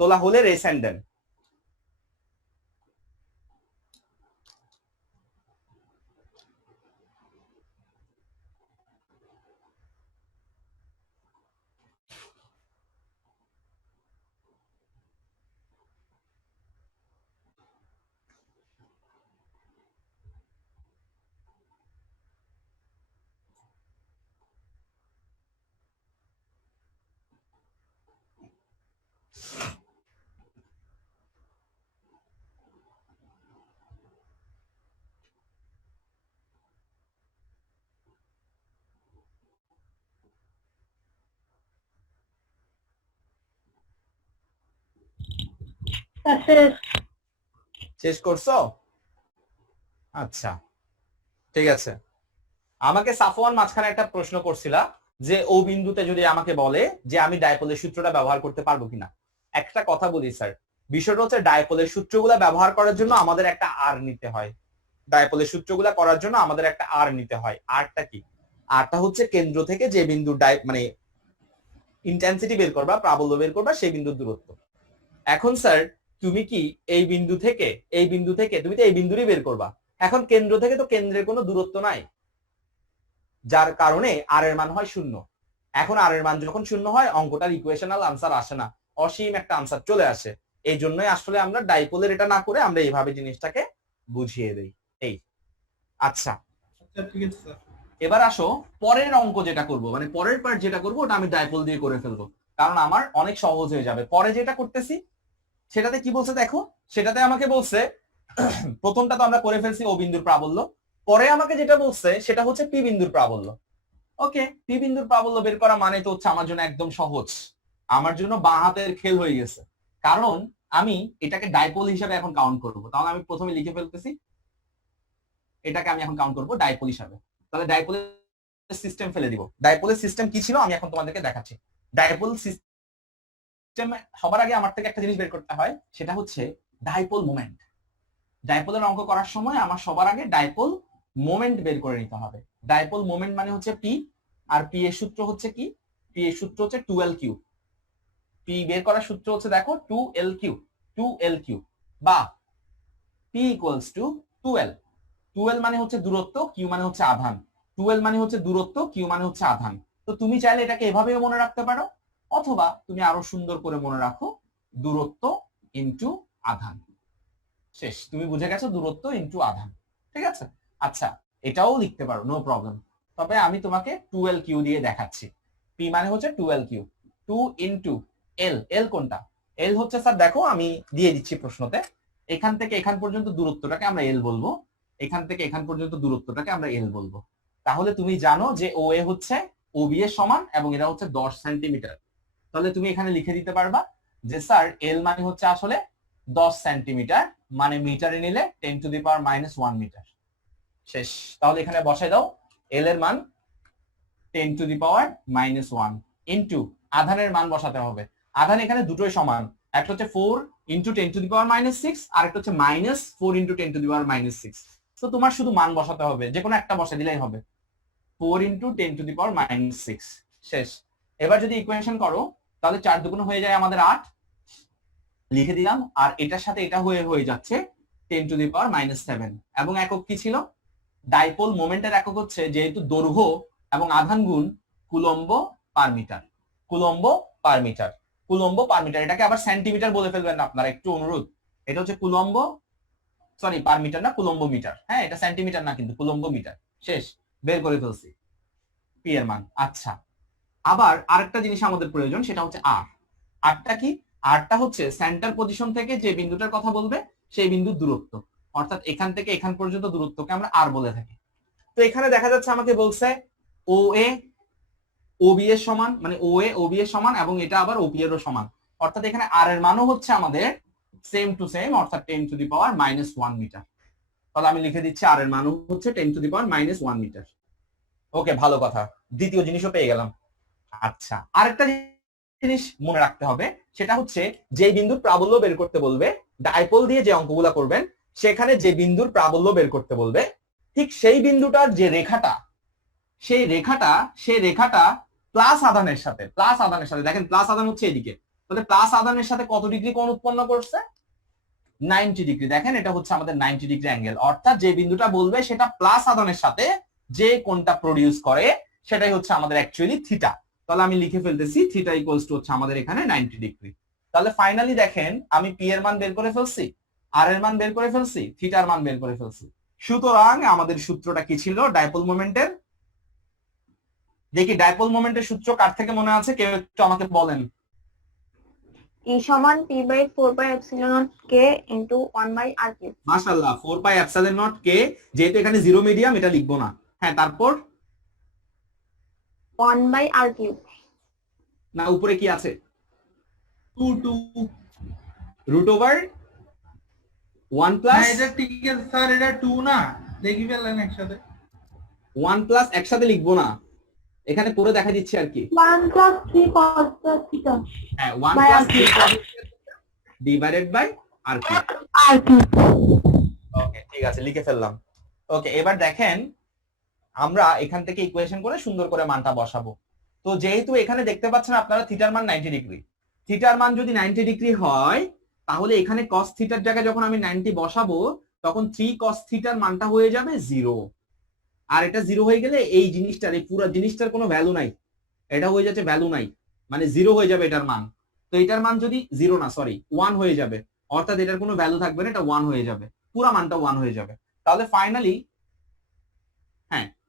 তোলা হলে রেস এন্ড দেন। শেষ। শেষ করছো? আচ্ছা ঠিক আছে। আমাকে সাফওয়ান মাঝখানে একটা প্রশ্ন করছিলা যে ও বিন্দুতে যদি আমাকে বলে যে আমি ডাইপোলের সূত্রটা ব্যবহার করতে পারবো কিনা। একটা কথা বলি স্যার, বিষয়টা হচ্ছে ডাইপোলের সূত্রগুলা ব্যবহার করার জন্য আমাদের একটা আর নিতে হয়। ডাইপোলের সূত্রগুলা করার জন্য আমাদের একটা আর নিতে হয়। আরটা কি? আরটা হচ্ছে কেন্দ্র থেকে যে বিন্দু মানে ইন্টেন্সিটি বের করবা, প্রাবল্য বের করবা, সেই বিন্দুর দূরত্ব। এখন স্যার তুমি কি এই বিন্দু থেকে তুমি তো এই বিন্দুরই বের করবা। এখন কেন্দ্র থেকে তো কেন্দ্রের কোনো দূরত্ব নাই, যার কারণে আর এর মান হয় 0। এখন আর এর মান যখন 0 হয় অঙ্কটার ইকুয়েশনাল আনসার আসে না, অসীম একটা আনসার চলে আসে। এই জন্যই আসলে আমরা ডাইপোলের এটা না করে আমরা এইভাবে জিনিসটাকে বুঝিয়ে দেই। এই আচ্ছা আচ্ছা ঠিক আছে স্যার। এবার আসো পরের অঙ্ক যেটা করব, মানে পরের পার্ট যেটা করব ওটা আমি ডাইপোল দিয়ে করে ফেলবো, কারণ আমার অনেক সহজ হয়ে যাবে। পরে যেটা করতেছি সেটাতে কি বলছে দেখো, সেটাতে আমাকে বলছে প্রথমটা তো আমরা করে ফেলছি ও বিন্দুর প্রাবল্য, পরে আমাকে যেটা বলছে সেটা হচ্ছে পি বিন্দুর প্রাবল্য। ওকে, পি বিন্দুর প্রাবল্য বের করা মানে তো হচ্ছে আমার জন্য একদম সহজ, আমার জন্য বাঁ হাতের খেল হয়ে গেছে, কারণ আমি এটাকে ডাইপোল হিসাবে এখন কাউন্ট করব। তাহলে আমি প্রথমে লিখে ফেলতেছি, এটাকে আমি এখন কাউন্ট করব ডাইপোল হিসাবে। তাহলে ডাইপোলের সিস্টেম ফেলে দিব। ডাইপোলের সিস্টেম কি ছিল আমি এখন তোমাদেরকে দেখাচ্ছি। ডাইপোল সিস্টেম সবার আগে আমার থেকে একটা জিনিস বের করতে হয়, সেটা হচ্ছে ডাইপোল মোমেন্ট। ডাইপোলের অঙ্ক করার সময় আমার সবার আগে ডাইপোল মোমেন্ট বের করে নিতে হবে। ডাইপোল মোমেন্ট মানে হচ্ছে পি, আর পি এর সূত্র হচ্ছে কি? পি এর সূত্র হচ্ছে 2l3। পি বের করার সূত্র হচ্ছে দেখো 2l3 বা P equals two 2l। 2l মানে হচ্ছে দূরত্ব, কিউ মানে হচ্ছে আধান। 2l মানে হচ্ছে দূরত্ব, কিউ মানে হচ্ছে আধান। তো তুমি চাইলে এটাকে এভাবেও মনে রাখতে পারো, অথবা তুমি আরো সুন্দর করে মনে রাখো দূরত্ব ইনটু আধান। শেষ, তুমি বুঝে গেছো দূরত্ব ইনটু আধান। ঠিক আছে, আচ্ছা এটাও লিখতে পারো, নো প্রবলেম। তবে আমি তোমাকে 2l3 দিয়ে দেখাচ্ছি। পি মানে হচ্ছে 2l3, 2 ইনটু এল। এল কোনটা? এল হচ্ছে স্যার দেখো আমি দিয়ে দিচ্ছি প্রশ্নতে, এখান থেকে এখান পর্যন্ত দূরত্বটাকে আমরা এল বলবো, এখান থেকে এখান পর্যন্ত দূরত্বটাকে আমরা এল বলবো। তাহলে তুমি জানো যে ও এ হচ্ছে ও বি এর সমান এবং এটা হচ্ছে 10 সেন্টিমিটার। তাহলে তুমি এখানে লিখে দিতে পারবা যে স্যার এল মানে হচ্ছে আসলে 10 সেন্টিমিটার, মানে মিটারে নিলে 10⁻⁻1 মিটার। শেষ, তাহলে এখানে বসাই দাও এল এর মান 10⁻⁻1 ইনটু আধানের মান বসাতে হবে। আধান এখানে দুটোই সমান, একটা হচ্ছে 4 ইনটু 10⁻⁶, আর একটা হচ্ছে -4 ইনটু 10⁻⁶। তো তোমার শুধু মান বসাতে হবে, যে কোনো একটা বসা দিলেই হবে, 4 ইনটু 10⁻⁶। শেষ, এবার যদি ইকুয়েশন করো তাহলে 4 দুগুণ হয়ে যায় আমাদের 8, লিখে দিলাম, আর এটার সাথে এটা হয়ে যাচ্ছে 10⁻⁷। এবং একক কি ছিল? ডাইপোল মোমেন্টের একক হচ্ছে যেহেতু দৈর্ঘ্য এবং আধান গুণ coulomb per metre. Coulomb per metre, coulomb per metre. এটাকে আবার সেন্টিমিটার বলে ফেলবেন না আপনারা, একটু অনুরোধ। এটা হচ্ছে কুলম্ব, সরি পার মিটার না, কুলম্ব মিটার। হ্যাঁ, এটা সেন্টিমিটার না কিন্তু কুলম্ব মিটার। শেষ, বের করে ফেলছি পি এর মান। আচ্ছা, আবার আরেকটা জিনিস আমাদের প্রয়োজন, সেটা হচ্ছে আর। আরটা কি? আরটা হচ্ছে সেন্টার পজিশন থেকে যে বিন্দুটার কথা বলবে সেই বিন্দুর দূরত্ব, অর্থাৎ এখান থেকে এখান পর্যন্ত দূরত্বকে আমরা আর বলে থাকি। তো এখানে দেখা যাচ্ছে আমাকে বলছে ও এ ও বি এর সমান, মানে ও এ ও বি এর সমান, এবং এটা আবার ও পি এরও সমান, অর্থাৎ এখানে আর এর মানও হচ্ছে আমাদের সেম টু সেম, অর্থাৎ 10⁻⁻1 মিটার। তাহলে আমি লিখে দিচ্ছি আর এর মানও হচ্ছে 10⁻⁻1 মিটার। ওকে, ভালো কথা, দ্বিতীয় জিনিসও পেয়ে গেলাম। আচ্ছা, আরেকটা জিনিস মনে রাখতে হবে, সেটা হচ্ছে যে বিন্দুর প্রাবল্য বের করতে বলবে, ডাইপোল দিয়ে যে অঙ্কগুলা করবেন সেখানে যে বিন্দুর প্রাবল্য বের করতে বলবে, ঠিক সেই বিন্দুটার যে রেখাটা, সেই রেখাটা প্লাস আধানের সাথে, দেখেন প্লাস আধান হচ্ছে এদিকে, তাহলে প্লাস আধানের সাথে কত ডিগ্রি কোণ উৎপন্ন করছে? 90 ডিগ্রি। দেখেন এটা হচ্ছে আমাদের 90 ডিগ্রি অ্যাঙ্গেল, অর্থাৎ যে বিন্দুটা বলবে সেটা প্লাস আধানের সাথে যে কোণটা প্রডিউস করে সেটাই হচ্ছে আমাদের অ্যাকচুয়ালি থিটা। তাহলে আমি লিখে ফেলতেছি থিটা ইকুয়ালস টু হচ্ছে আমাদের এখানে 90 ডিগ্রি। তাহলে ফাইনালি দেখেন আমি পি এর মান বের করে ফেলছি, আর এর মান বের করে ফেলছি, থিটার মান বের করে ফেলছি। সুতরাং আমাদের সূত্রটা কি ছিল ডাইপোল মোমেন্টের? দেখি ডাইপোল মোমেন্টের সূত্র কার থেকে মনে আছে, কেউ একটু আমাকে বলেন। E সমান P/4πε0k ইনটু 1/r3। মাশাআল্লাহ, 4πε0k, যেহেতু এখানে জিরো মিডিয়াম এটা লিখবো না। হ্যাঁ, তারপর 1/r3 না, উপরে কি আছে? 2 রুট ওভার 1 না প্লাস এটা ঠিক আছে স্যার, এটা 2 না, দেখি ফেললেন একসাথে। 1 প্লাস একসাথে লিখবো না, এখানে করে দেখা দিচ্ছি আর কি। 1 plus 3 cos theta হ্যাঁ 1 By plus R 3 divided by R কি। r cube. ওকে ঠিক আছে, লিখে ফেললাম। ওকে, এবার দেখেন আমরা এখান থেকে ইকুয়েশন করে সুন্দর করে মানটা বসাবো। তো যেহেতু এখানে দেখতে পাচ্ছেন আপনারা থিটার মান 90 ডিগ্রি, থিটার মান যদি 90 ডিগ্রি হয় তাহলে এখানে cos থিটার জায়গায় যখন আমি 90 বসাবো তখন 3 cos থিটার মানটা হয়ে যাবে 0। আর এটা 0 হয়ে গেলে এই জিনিসটার, এই পুরো জিনিসটার কোনো ভ্যালু নাই, এটা হয়ে যাচ্ছে ভ্যালু নাই, মানে 0 হয়ে যাবে এটার মান। তো এটার মান যদি 0 না সরি 1 হয়ে যাবে, অর্থাৎ এটার কোনো ভ্যালু থাকবে না, এটা 1 হয়ে যাবে, পুরো মানটা 1 হয়ে যাবে। তাহলে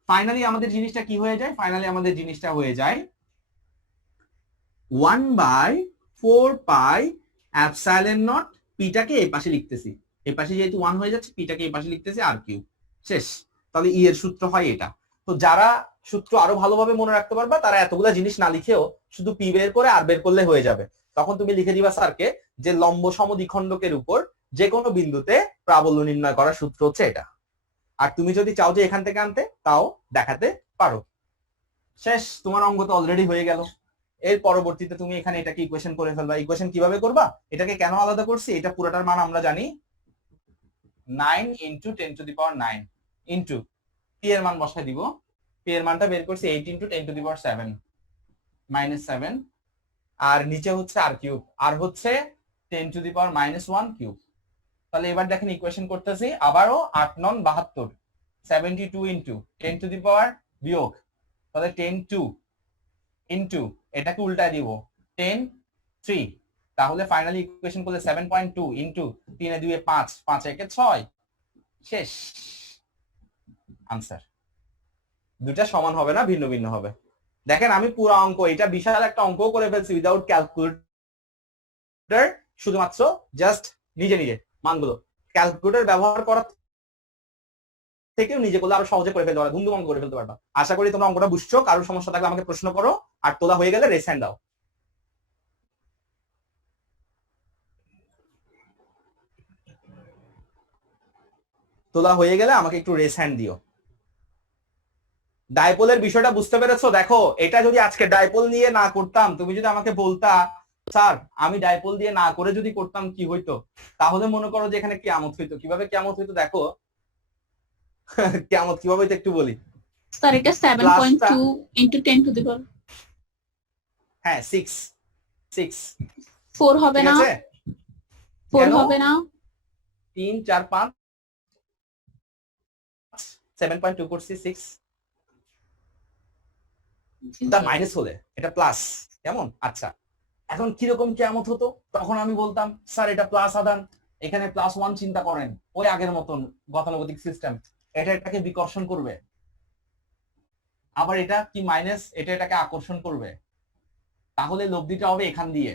ফাইনালি আমাদের জিনিসটা কি হয়ে যায়? ফাইনালি আমাদের জিনিসটা হয়ে যায় 1/4 পাই এপসাইলন নট, পিটাকে এই পাশে লিখতেছি, এই পাশে যেহেতু 1 হয়ে যাচ্ছে পিটাকে এই পাশে লিখতেছি আর কিউব, শেষ। তাহলে ই এর সূত্র হয় এটা। তো যারা সূত্র আরো ভালোভাবে মনে রাখতে পারবা তারা এতগুলা জিনিস না লিখেও শুধু পি বের করে আর বের করলে হয়ে যাবে। তখন তুমি লিখে দিবা স্যারকে যে লম্ব সমদ্বিখণ্ডকের উপর যে কোনো বিন্দুতে প্রাবল্য নির্ণয় করার সূত্র হচ্ছে এটা। আর তুমি যদি চাও যে এখান থেকে আনতে তাও দেখাতে পারো, শেষ, তোমার অঙ্ক তো অলরেডি হয়ে গেল। এর পরবর্তীতে তুমি এখানে এটাকে ইকুয়েশন করে ফেলবা। ইকুয়েশন কিভাবে করবা, এটাকে কেন আলাদা করছি, এটা পুরোটার মান আমরা জানি 9 × 10⁹ ইনটু পি এর মান বসাই দিব। পি এর মানটা বের করছি 8 × 10⁻7 -7, আর নিচে হচ্ছে আর কিউব, আর হচ্ছে 10⁻⁻1 কিউব। তাহলে এবার দেখেন ইকুয়েশন করতেছি আবারও 8 9 72, 72 ইনটু 10⁻, তাহলে 10 2 ইনটু এটাকে উল্টায় দিব 10 3, তাহলে ফাইনালি ইকুয়েশন করলে 7.2 ইনটু 3 এ 2 এ 5, 5 এ 6, শেষ আনসার। দুটা সমান হবে না, ভিন্ন ভিন্ন হবে। দেখেন আমি পুরো অঙ্ক, এটা বিশাল একটা অঙ্ক করে ফেলছি উইদাউট ক্যালকুলেটর, শুধুমাত্র জাস্ট নিজে নিজে মানগুলো ক্যালকুলেটর ব্যবহার করা থেকেও নিজে করলে আরো সহজে করে ফেলতে পারবা, ধুমধুম অঙ্ক করে ফেলতে পারবা। আশা করি তোমরা অঙ্কটা বুঝছো। কারোর সমস্যা থাকলে আমাকে প্রশ্ন করো, আর তোলা হয়ে গেলে রেস হ্যান্ড দাও। তোলা হয়ে গেলে আমাকে একটু রেস হ্যান্ড দিও। ডাইপোলের বিষয়টা বুঝতে পেরেছো? দেখো এটা যদি আজকে ডাইপোল নিয়ে না করতাম, তুমি যদি আমাকে বলতা স্যার আমি ডাইপোল দিয়ে না করে যদি করতাম কি হইতো, তাহলে মনে করো যে এখানে কিয়ামত হইতো। কিভাবে কিয়ামত হইতো দেখো, কিয়ামত কিভাবে হইতো একটু বলি। স্যার এটা 7.2 × 10⁻, হ্যাঁ 6 4 হবে ঠিক না, আছে? 4 কেন? হবে না, 3 4 5 7.2 করছি 6, এটা মাইনাস হলে এটা প্লাস, কেমন? আচ্ছা এখন কিরকম কিয়ামত হতো? তখন আমি বলতাম স্যার এটা প্লাস আদান, এখানে +1 চিন্তা করেন, ওই আগের মতন গতানুগতিক সিস্টেম, এটা এটাকে বিকর্ষণ করবে, আবার এটা কি মাইনাস, এটা এটাকে আকর্ষণ করবে, তাহলে লব্ধিটা হবে এখান দিয়ে।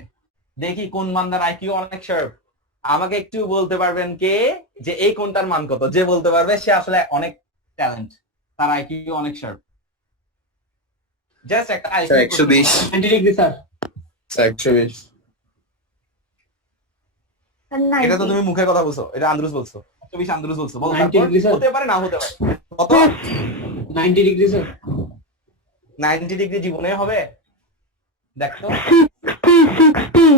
দেখি কোন বান্দার আইকিউ অনেক শার্প, আমাকে একটু বলতে পারবেন কে যে এই কোনটার মান কত? যে বলতে পারবে সে আসলে অনেক ট্যালেন্ট, তার আইকিউ অনেক শার্প। জাস্ট একটা আইকিউ 120 90 ডিগ্রি স্যার। 120 এটা তো তুমি মুখের কথা বলছো, এটা আন্দ্রুস বলছো, 120 আন্দ্রুস বলছো, বলো 90 তারপর ডিগ্রি স্যার। হতে পারে না হতে পারে। কত? 90 ডিগ্রি স্যার। 90 ডিগ্রি জীবনে হবে? দেখো 60.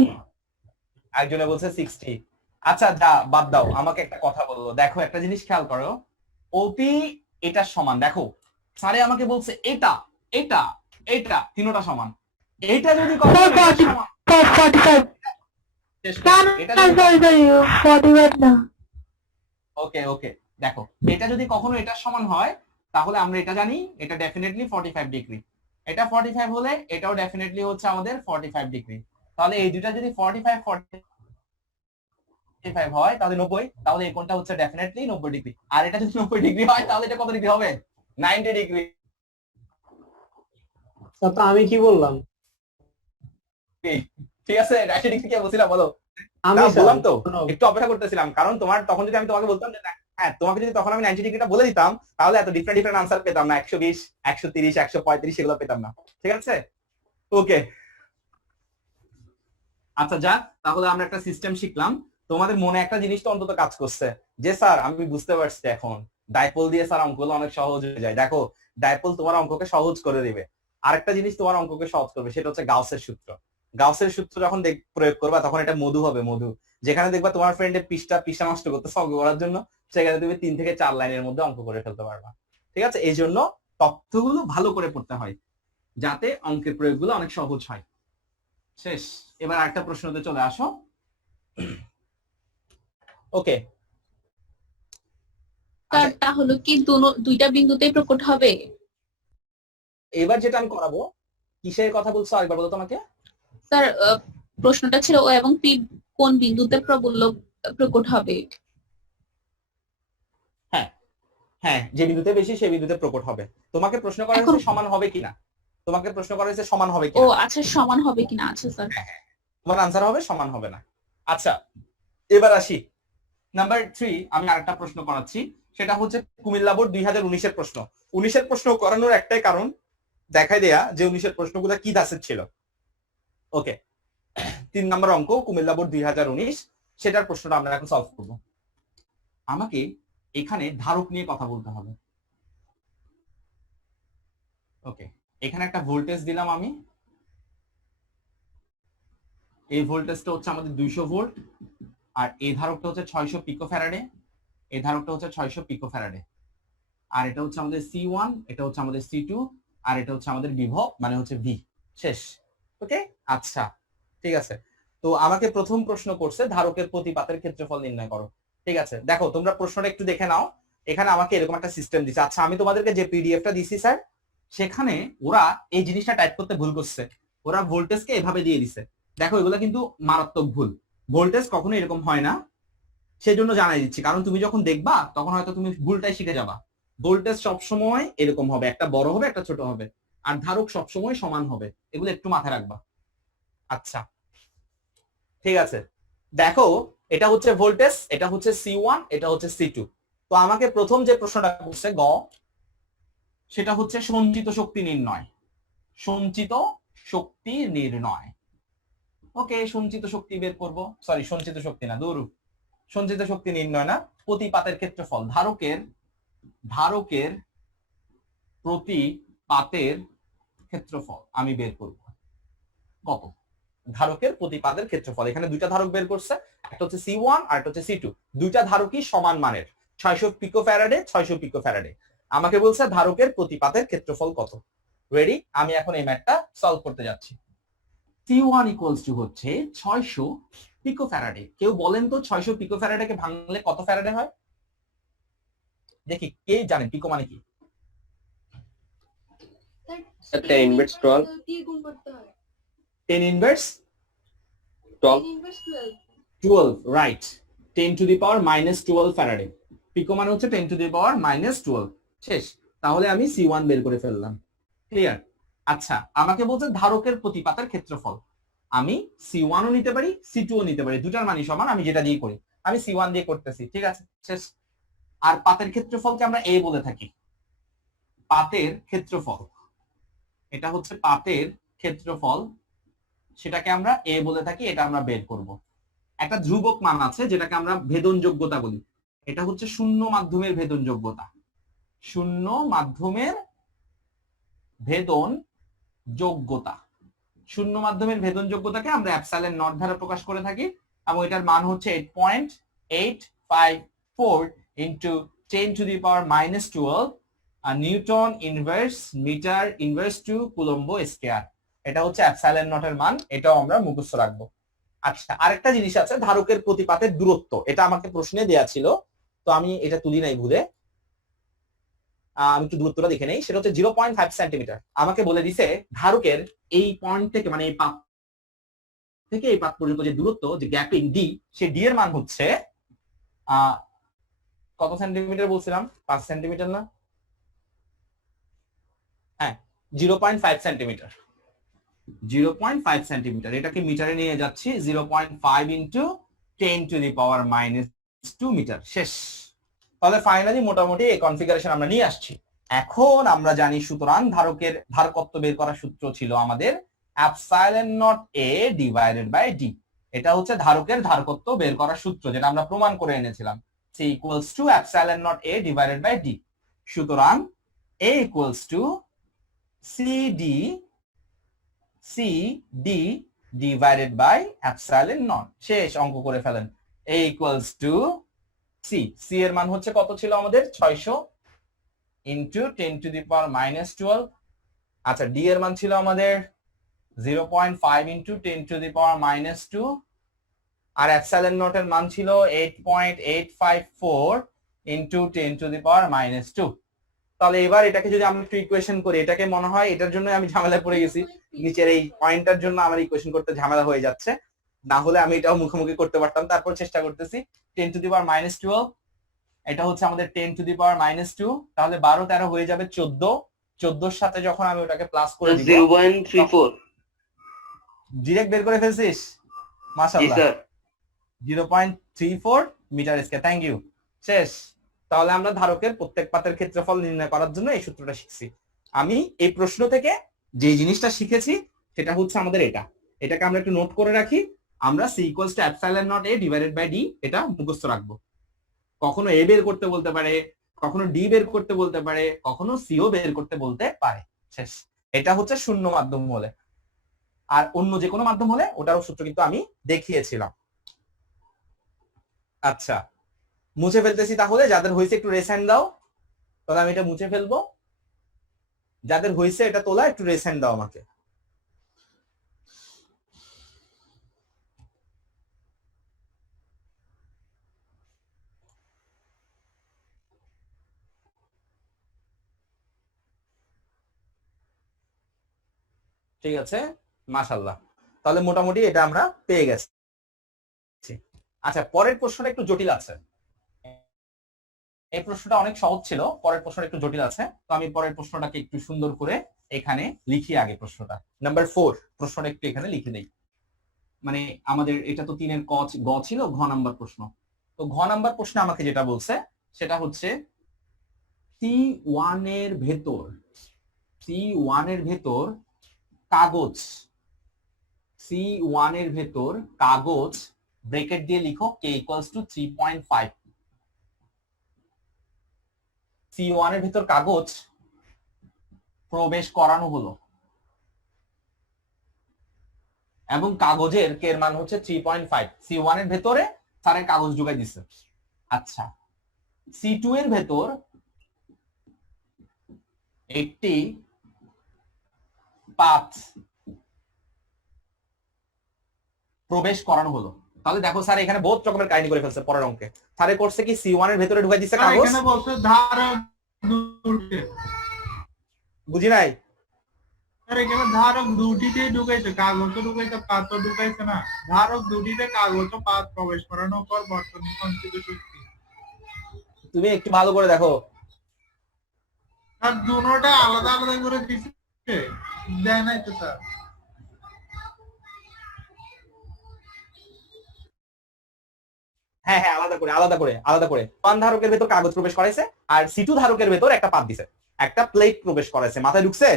একজনে বলছে 60। আচ্ছা যা বাদ দাও, আমাকে একটা কথা বলো। দেখো একটা জিনিস খেয়াল করো, ওপি এটার সমান, দেখো স্যারে আমাকে বলছে এটা এটা এটা তিনটা সমান, এইটা যদি কখনো এটার সমান, 45. শেষ না করো। না এটা যদি sorry 45 না। ওকে ওকে দেখো এটা যদি কখনো এটার সমান হয় তাহলে আমরা এটা জানি এটা ডেফিনেটলি 45 ডিগ্রি, এটা 45 হলে এটাও ডেফিনেটলি হচ্ছে আমাদের 45 ডিগ্রি। তাহলে এই দুটো যদি 45 45 হয় তাহলে 90, তাহলে এই কোণটা হচ্ছে ডেফিনেটলি 90 ডিগ্রি। আর এটা যদি 90 ডিগ্রি হয় তাহলে এটা কত ডিগ্রি হবে? 90 ডিগ্রি। স্যার তো আমি কি বললাম? ঠিক আছে 90 ডিগ্রি কি বলছিলাম বলো? আমি না, স্যার বললাম তো কোনো- একটু অপেক্ষা করতেছিলাম, কারণ তোমার তখন যদি আমি তোমাকে বলতাম যে না, হ্যাঁ তোমাকে যদি তখন আমি 90 ডিগ্রিটা বলে দিতাম তাহলে এত ডিফারেন্ট ডিফারেন্ট আনসার পেতাম না, 120 130 135 সেগুলো পেতাম না। ঠিক আছে ওকে। আচ্ছা যাক, তাহলে আমরা একটা সিস্টেম শিখলাম তোমাদের মনে একটা জিনিস তো অন্তত কাজ করছে যে স্যার আমি বুঝতে পারছি এখন ডাইপোল দিয়ে স্যার অঙ্কগুলো অনেক সহজ হয়ে যায়। দেখো ডাইপোল তোমার অঙ্ককে সহজ করে দিবে। আরেকটা জিনিস তোমার অঙ্ককে সহজ করবে, সেটা হচ্ছে গাউসের সূত্র। গাউসের সূত্র যখন প্রয়োগ করবা তখন এটা মধু হবে, মধু। যেখানে দেখবা তোমার ফ্রেন্ডের পৃষ্ঠা নষ্ট করতেছে অঙ্ক করার জন্য, সেখানে তুমি 3 থেকে 4 লাইনের মধ্যে অঙ্ক করে ফেলতে পারবা। ঠিক আছে, এই জন্য তথ্যগুলো ভালো করে পড়তে হয় যাতে অঙ্কের প্রয়োগগুলো অনেক সহজ হয়। শেষ। এবার আরেকটা প্রশ্নতে চলে আসো। ওকে, স্যার তাহলে কি দুইটা বিন্দুতেই প্রকট হবে? এবার যেটা আমি করাবো, কিসের কথা বলছো আরেকবার বলো তোমাকে। স্যার প্রশ্নটা ছিল ও এবং পি কোন বিন্দুতে প্রবল্য প্রকট হবে? হ্যাঁ, যে বিন্দুতে বেশি সেই বিন্দুতে প্রকট হবে। তোমাকে প্রশ্ন করা হয়েছে সমান হবে কিনা, তোমাকে প্রশ্ন করা হয়েছে সমান হবে ও কিনা। আচ্ছা, সমান হবে কিনা। আচ্ছা স্যার, তোমার আনসার হবে সমান হবে না। আচ্ছা, এবার আসি নাম্বার 3। আমি আরেকটা প্রশ্ন করাচ্ছি, সেটা হচ্ছে কুমিল্লা বোর্ড 2019-এর প্রশ্ন। 19-এর প্রশ্ন করানোর একটাই কারণ, দেখাই দেয়া যে 19-এর প্রশ্নগুলো কি দাসের ছিল। ওকে, 3 নম্বর অঙ্ক কুমিল্লা বোর্ড 2019, সেটার প্রশ্নটা আমরা এখন সলভ করব। আমাকে এখানে ধারক নিয়ে কথা বলতে হবে। ওকে, এখানে একটা ভোল্টেজ দিলাম আমি। এই ভোল্টেজটা হচ্ছে আমাদের 200 ভোল্ট, আর এই ধারকটা হচ্ছে 600 পিকোফ্যারাডে, এই ধারকটা হচ্ছে 600 পিকোফ্যারাডে, আর এটা হচ্ছে আমাদের C1, এটা হচ্ছে আমাদের C2, আর এটা হচ্ছে আমাদের বিভব মানে হচ্ছে V। শেষ। ওকে, আচ্ছা ঠিক আছে। তো আমাকে প্রথম প্রশ্ন করছে ধারকের প্রতিপাতের ক্ষেত্রফল নির্ণয় করো। ঠিক আছে, দেখো তোমরা প্রশ্নটা একটু দেখে নাও। এখানে আমাকে এরকম একটা সিস্টেম দিচ্ছে। আচ্ছা, আমি তোমাদেরকে যে পিডিএফটা দিছি স্যার, সেখানে ওরা এই জিনিসটা টাইপ করতে ভুল করছে। ওরা ভোল্টেজকে এভাবে দিয়ে দিছে। দেখো এগুলো কিন্তু মারাত্মক ভুল। ভোল্টেজ কখনো এরকম হয় না, সেই জন্য জানাই দিচ্ছি, কারণ তুমি যখন দেখবা তখন হয়তো তুমি ভুলটাই শিখে যাবা। ভোল্টেজ সবসময় এরকম হবে, একটা বড় হবে একটা ছোট হবে, আর ধারক সবসময় সমান হবে। এগুলো একটু মাথায় রাখবা। আচ্ছা ঠিক আছে, দেখো এটা হচ্ছে ভোল্টেজ, এটা হচ্ছে C1, এটা হচ্ছে C2। তো আমাকে প্রথম যে প্রশ্নটা করছে গ, সেটা হচ্ছে সঞ্চিত শক্তি নির্ণয়। সঞ্চিত শক্তি নির্ণয়। ওকে, সঞ্চিত শক্তি বের করব। সরি, সঞ্চিত শক্তি না, দূর, সঞ্চিত শক্তি নির্ণয় না, প্রতিপাতের ক্ষেত্রফল। ধারকের প্রতিপাতের ক্ষেত্রফল আমি বের করব। কত? ধারকের প্রতিপাতের ক্ষেত্রফল। এখানে দুইটা ধারক বের করছে, একটা হচ্ছে C1 আর একটা হচ্ছে C2। দুইটা ধারকই সমান মানের, 600 পিকোফ্যারাডে 600 পিকোফ্যারাডে। আমাকে বলছে ধারকের প্রতিপাতের ক্ষেত্রফল কত। রেডি, আমি এখন এই ম্যাথটা সলভ করতে যাচ্ছি। C1 ইকুয়ালস টু হচ্ছে 600 পিকোফ্যারাডে। কেউ বলেন তো 600 পিকোফ্যারাডেকে ভাঙলে কত ফ্যারাডে হয়? দেখি কে জানেন পিকো মানে কি? 10 inverse 12 10 inverse 12, right. 10 to the power -12 faraday. Pico মানে হচ্ছে 10 টু দি পাওয়ার -12। শেষ। তাহলে আমি C1 বের করে ফেললাম। ক্লিয়ার? আচ্ছা, আমাকে বলছে ধারকের প্রতিপাতের ক্ষেত্রফল। আমি C1 ও নিতে পারি, C2 ও নিতে পারি, দুটার মানই সমান, আমি যেটা দিয়ে করি। আমি C1 দিয়ে করতেছি, ঠিক আছে, শেষ। আর পাতের ক্ষেত্রফলকে আমরা A বলে থাকি। পাতের ক্ষেত্রফল, এটা হচ্ছে পাতের ক্ষেত্রফল, সেটাকে আমরা A বলে থাকি। এটা আমরা বের করব। একটা ধ্রুবক মান আছে যেটাকে আমরা ভেদনযোগ্যতা বলি। এটা হচ্ছে শূন্য মাধ্যমের ভেদনযোগ্যতা। শূন্য মাধ্যমের ভেদন যোগ্যতা। শূন্য মাধ্যমের ভেদন যোগ্যতাকে আমরা এপসাইলন নট দ্বারা প্রকাশ করে থাকি, এবং এটার মান হচ্ছে 8.854 into 10 to the power -12 newton inverse metre inverse to coulomb square. এটা হচ্ছে এপসাইলন নটের মান, এটাও আমরা মুখস্থ রাখবো। আচ্ছা, আরেকটা জিনিস আছে, ধারকের প্রতিপাতের দূরত্ব। এটা আমাকে প্রশ্নে দেয়া ছিল, তো আমি এটা তুলি নাই ভুলে। আমি একটু দূরত্বটা দেখে নেই। সেটা হচ্ছে 0.5 সেন্টিমিটার। আমাকে বলে দিছে ধারকের এই পয়েন্ট থেকে, মানে এই পাত থেকে এই পাত পর্যন্ত যে দূরত্ব, যে গ্যাপিং ডি, সেই ডি এর মান হচ্ছে কত সেন্টিমিটার বলছিলাম? 5 সেন্টিমিটার না? হ্যাঁ, 0.5 সেন্টিমিটার। 0.5 সেন্টিমিটার। এটাকে মিটারে নিয়ে যাচ্ছি। 0.5 into 10 to the power -2 metre. শেষ। তাহলে ফাইনালি মোটামুটি এই কনফিগারেশন আমরা নিয়ে আসছি। এখন আমরা জানি, সুতরাং ধারকের ধারকত্ব বের করার সূত্র ছিল আমাদের epsilon naught A divided by D. এটা হচ্ছে ধারকের ধারকত্ব বের করার সূত্র, যেটা আমরা প্রমাণ করে এনেছিলাম। C equals to epsilon naught A divided by D. সুতরাং A equals to CD divided by epsilon naught। শেষ, অঙ্ক করে ফেলেন। A equals to C এর মান হচ্ছে কত ছিল আমাদের? 600 into 10 to the power minus 12। আচ্ছা, D এর মান ছিল আমাদের 0.5 into 10 to the power minus 2, R epsilon naught এর মান ছিল 8.854 into 10 to the power minus 2। তাহলে এবার এটাকে যদি আমরা একটু ইকুয়েশন করি, এটাকে মনে হয় এটার জন্য আমি ঝামেলায় পড়ে গেছি, নিচের এই পয়েন্টটার জন্য আমার ইকুয়েশন করতে ঝামেলা হয়ে যাচ্ছে, না হলে আমি এটাও মুখোমুখি করতে পারতাম। তারপর চেষ্টা করতেছি। 10 to the power minus 12, এটা হচ্ছে আমাদের 10 to the power minus 2, তাহলে 12 13 হয়ে যাবে 14। 14 এর সাথে যখন আমি ওটাকে প্লাস করে দিব 0.34 ডিরেক্ট বের করে ফেলছিস, মাশাআল্লাহ। Sir 0.34 metre square. Thank you. শেষ। তাহলে আমরা ধারকের প্রত্যেক পাতের ক্ষেত্রফল নির্ণয় করার জন্য এই সূত্রটা শিখছি। আমি এই প্রশ্ন থেকে যে জিনিসটা শিখেছি সেটা হচ্ছে আমাদের এটাকে আমরা একটু নোট করে রাখি। আমরা C equals to epsilon naught A divided by D এটা মুখস্থ রাখবো। কখনো A বের করতে বলতে পারে, কখনো D বের করতে বলতে পারে, কখনো C ও বের করতে বলতে পারে। শেষ। এটা হচ্ছে শূন্য মাধ্যম হলে, আর অন্য যে কোনো মাধ্যম হলে ওটারও সূত্র কিন্তু আমি দেখিয়েছিলাম। আচ্ছা, মুছে ফেলতেছি। তাহলে যাদের হয়েছে একটু রেস হ্যান্ড দাও, তাহলে আমি এটা মুছে ফেলবো। যাদের হয়েছে এটা তোলা, একটু রেস হ্যান্ড দাও আমাকে। ঠিক আছে, মাশাআল্লাহ। তাহলে মোটামুটি এটা আমরা পেয়ে গেছি। আচ্ছা, পরের প্রশ্নটা একটু জটিল আছে। এই প্রশ্নটা অনেক সহজ ছিল, পরের প্রশ্নটা একটু জটিল আছে। তো আমি পরের প্রশ্নটাকে একটু সুন্দর করে এখানে লিখি। আগে প্রশ্নটা নাম্বার 4, প্রশ্নটা একটু এখানে লিখে দেই। মানে আমাদের এটা তো 3 এর গ ছিল, ঘ নাম্বার প্রশ্ন। তো ঘ নাম্বার প্রশ্নে আমাকে যেটা বলছে সেটা হচ্ছে C1 এর ভেতর কাগজ, C1 এর ভেতর কাগজ, ব্রেকেট দিয়ে লিখো K equals to 3.5। C1 এর ভেতর কাগজ প্রবেশ করানো হলো এবং কাগজের কে এর মান হচ্ছে 3.5। C1 এর ভেতরে স্যারের কাগজ ঢুকাই দিছে। আচ্ছা, C2 এর ভেতর একটি পাত প্রবেশ করানো হলো। তাহলে দেখো স্যার এখানে বহুত রকমের কাহিনী করে ফেলছে পরের অঙ্কে। স্যারে করছে কি C1 এর ভেতরে ঢুকাই দিছে কাগজ। এখানে বলছে ধারক দুটি। বুঝি নাই স্যার এখানে ধারক দুটিতে ঢুকাইছে, কাগজ তো ঢুকাইছে, পাত তো ঢুকাইছে না। ধারক দুটিতে কাগজ ও পাত প্রবেশ করানোর পর বর্তনী সঞ্চিত শক্তি। তুমি একটু ভালো করে দেখো। আর দুটোটা আলাদা আলাদা করে দিছে, দেয় নাই তো স্যার। হ্যাঁ হ্যাঁ, আলাদা করে পান ধারকের ভেতর কাগজ প্রবেশ করাইছে, আর C2 ধারকের ভেতর একটা পাত দিছে, একটা প্লেট প্রবেশ করাইছে। মাথায় ঢুকছে?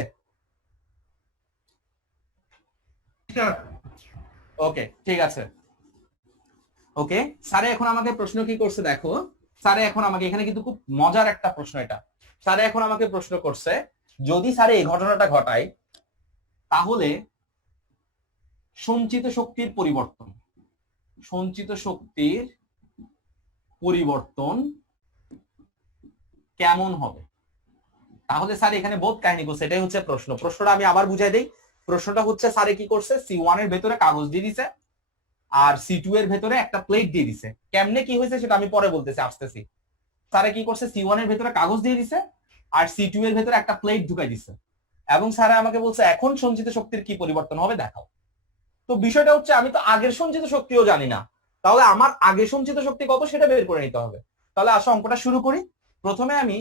ওকে, ঠিক আছে। ওকে, স্যারে এখন আমাকে প্রশ্ন কি করছে দেখো। স্যারে এখন আমাকে এখানে কিন্তু খুব মজার একটা প্রশ্ন এটা। স্যারে এখন আমাকে প্রশ্ন করছে, যদি স্যারে এই ঘটনাটা ঘটায় তাহলে সঞ্চিত শক্তির পরিবর্তন কেমন হবে। তাহলে স্যার এখানে বহুত কাহিনী করছে, এটাই হচ্ছে প্রশ্নটা আমি আবার বুঝাই দেই। প্রশ্নটা হচ্ছে স্যারে কি করছে, C1 এর ভেতরে কাগজ দিয়ে দিছে আর C2 এর ভেতরে একটা প্লেট দিয়ে দিছে। কেমনে কি হয়েছে সেটা আমি পরে বলতেছি, আসতেছি। স্যারে কি করছে, C1 এর ভেতরে কাগজ দিয়ে দিছে আর C2 এর ভেতরে একটা প্লেট ঢুকাই দিছে, এবং স্যার আমাকে বলছে এখন সঞ্চিত শক্তির কি পরিবর্তন হবে দেখাও। তো বিষয়টা হচ্ছে আমি তো আগের সঞ্চিত শক্তিও জানি না, তাহলে আমার আগে সঞ্চিত শক্তি কত সেটা বের করে নিতে হবে। তাহলে আসো অঙ্কটা শুরু করি। প্রথমে আমি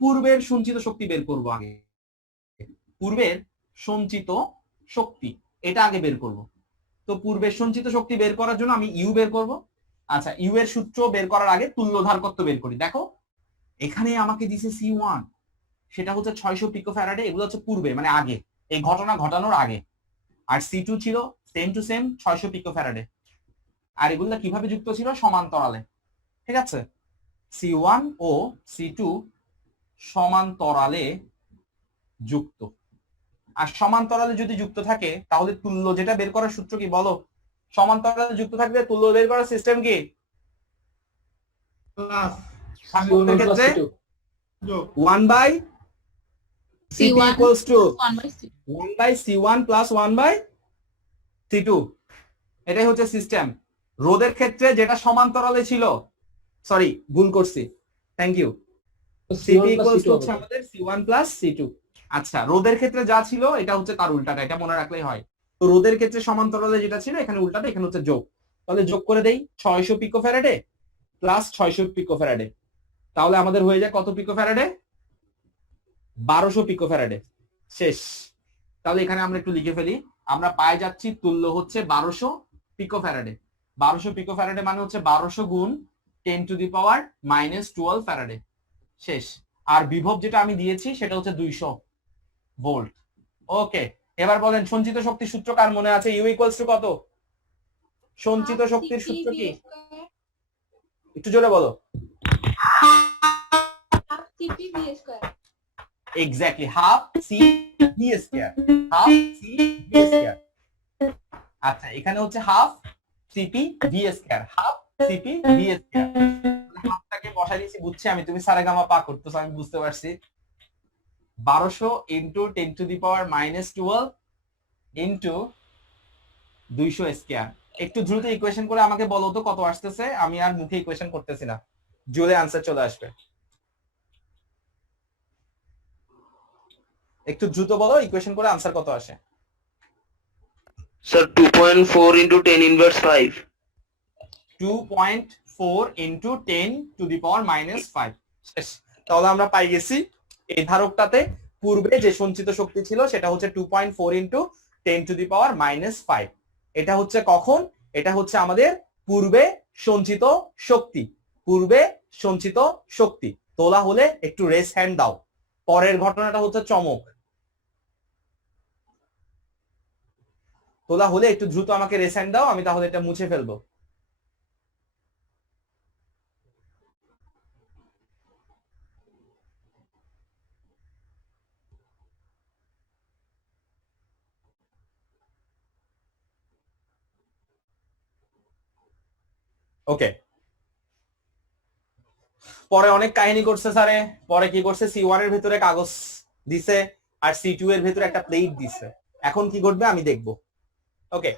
পূর্বের সঞ্চিত শক্তি বের করব। আগে পূর্বের সঞ্চিত শক্তি এটা আগে বের করব। তো পূর্বের সঞ্চিত শক্তি বের করার জন্য আমি ইউ বের করব। আচ্ছা, ইউ এর সূত্র বের করার আগে তুল্য ধারকত্ব বের করি। দেখো এখানে আমাকে দিছে C1, সেটা হচ্ছে 600 পিকোফ্যারাডে। এগুলো হচ্ছে পূর্বে, মানে আগে, এই ঘটনা ঘটানোর আগে। আর C2 ছিল সেম টু সেম 600 পিকোফ্যারাডে। আর এগুলা কিভাবে যুক্ত ছিল? সমান্তরালে। ঠিক আছে, C1 ও C2 সমান্তরালে যুক্ত। আর সমান্তরালে যদি যুক্ত থাকে তাহলে তুল্য যেটা বের করার সূত্র কি বলো? সমান্তরালে যুক্ত থাকলে তুল্য বের করার সিস্টেম কি? প্লাস থাকতের ক্ষেত্রে যোগ 1/C2 C1 equals to 1/C. 1/C1 plus 1/C2, এটাই হচ্ছে সিস্টেম। রোধের ক্ষেত্রে যেটা সমান্তরালে ছিল, সরি ভুল করছি, thank you, CP equals to হচ্ছে আমাদের C1 plus C2। আচ্ছা, রোধের ক্ষেত্রে যা ছিল এটা হচ্ছে তার উল্টাটা, এটা মনে রাখলেই হয়। তো রোধের ক্ষেত্রে সমান্তরালে যেটা ছিল এখানে উল্টাটা, এখানে হচ্ছে যোগ। তাহলে যোগ করে দেই 600 পিকোফ্যারাডে প্লাস 600 পিকোফ্যারাডে, তাহলে আমাদের হয়ে যায় কত পিকোফ্যারাডে? 1200 পিকোফ্যারাডে। শেষ। তাহলে এখানে আমরা একটু লিখে ফেলি, আমরা পায়ে যাচ্ছি তুল্য হচ্ছে 1200 পিকোফ্যারাডে। 1200 পিকোফ্যারাডে মানে হচ্ছে 1200 গুণ 10 টু দি পাওয়ার -12 ফ্যারাডে। শেষ। আর বিভব যেটা আমি দিয়েছি সেটা হচ্ছে 200 ভোল্ট। ওকে, এবার বলেন সঞ্চিত শক্তির সূত্র কার মনে আছে? ইউ ইকুয়ালস টু কত? সঞ্চিত শক্তির সূত্র কি? একটু জোরে বলো। Exactly, half C V square, half C V square. আচ্ছা, এখানে হচ্ছে half C P V square, half C P V square. হাফটাকে বসাই দিয়েছি, বুঝছি আমি, তুমি সারেগামা পা করতেছো, আমি বুঝতে পারছি। 1200 into 10 to the power -12 into 200 square. একটু দ্রুত ইকুয়েশন করে আমাকে বলো তো কত আসতেছে, আমি আর মুখে ইকুয়েশন করতেছি না, জোরে আনসার চলে আসবে। একটু দ্রুত বলো, ইকুয়েশন করে আনসার কত আসে? Sir, 2.4 into 10 inverse 5. 2.4 into 10 to the পাওয়ার -5। শেষ। তাহলে আমরা পাই গেছি এই ধারকটাতে পূর্বে যে সঞ্চিত শক্তি ছিল সেটা হচ্ছে 2.4 ইনটু 10 টু দি পাওয়ার -5। এটা হচ্ছে কখন? এটা হচ্ছে আমাদের পূর্বে সঞ্চিত শক্তি, পূর্বে সঞ্চিত শক্তি। তোলা হলে একটু রেস হ্যান্ড দাও। পরের ঘটনাটা হচ্ছে চমক। তোলা হলে একটু দ্রুত আমাকে রেস হ্যান্ড দাও, আমি তাহলে এটা মুছে ফেলবো। ওকে, পরে অনেক কাহিনী করছে স্যারে। পরে কি করছে, C1 এর ভিতরে কাগজ দিছে আর C2 এর ভিতরে একটা প্লেট দিছে। এখন কি ঘটবে আমি দেখবো। ওকে,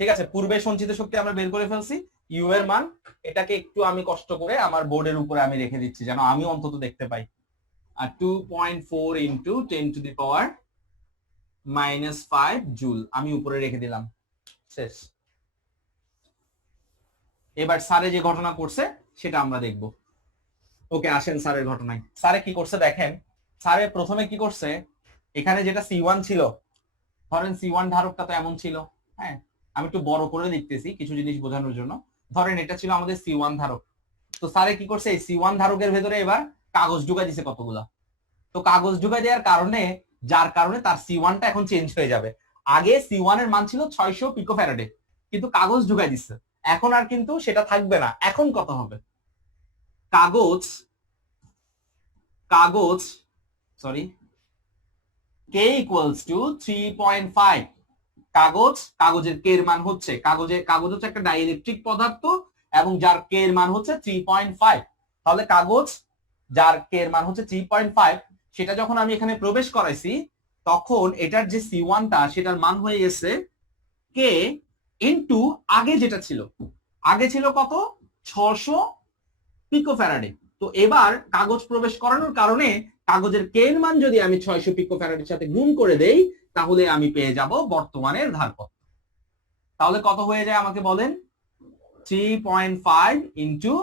ঠিক আছে, পূর্বে সঞ্চিত শক্তি আমরা বের করে ফেলছি, ইউ এর মান। এটাকে একটু আমি কষ্ট করে আমার বোর্ডের উপরে আমি রেখে দিচ্ছি যেন আমি অন্তত দেখতে পাই। আর 2.4 into 10 to the power -5 joule আমি উপরে রেখে দিলাম। শেষ। এবার স্যারে যে ঘটনা করছে সেটা আমরা দেখব। ওকে, আসেন স্যারের ঘটনায়। স্যারে কি করছে দেখেন। স্যারে প্রথমে কি করছে, এখানে যেটা C1 ছিল, ধরেন C1 ধারকটা তো এমন ছিল, হ্যাঁ, আমি একটু বড় করে লিখতেছি কিছু জিনিস বোঝানোর জন্য। ধরেন এটা ছিল আমাদের C1 ধারক। তো স্যারে কি করছে, এই C1 ধারকের ভেতরে এবার কাগজ ঢুকাই দিছে কতগুলা। তো কাগজ ঢুকাই দেওয়ার কারণে, যার কারণে তার C1টা এখন চেঞ্জ হয়ে যাবে। আগে C1 এর মান ছিল 600 পিকোফ্যারাডে, কিন্তু কাগজ ঢুকাই দিচ্ছে, এখন আর কিন্তু সেটা থাকবে না। এখন কত হবে? কাগজ সরি K ইকুয়ালস টু 3.5। কাগজের K এর মান হচ্ছে, কাগজ হচ্ছে একটা ডাইইলেকট্রিক পদার্থ এবং যার K এর মান হচ্ছে 3.5। তাহলে কাগজ যার K এর মান হচ্ছে 3.5, সেটা যখন আমি এখানে প্রবেশ করাইছি তখন এটার যে C1টা সেটার মান হয়ে গেছে K ইনটু আগে যেটা ছিল, আগে ছিল কত? 600 পিকোফ্যারাডে। তো এবার কাগজ প্রবেশ করানোর কারণে কাগজের K এর মান যদি আমি 600 পিকোফ্যারাডের সাথে গুণ করে দেই তাহলে আমি পেয়ে যাব বর্তমানের ধারকত্ব। তাহলে কত হয়ে যায় আমাকে বলেন? 3.5 ইনটু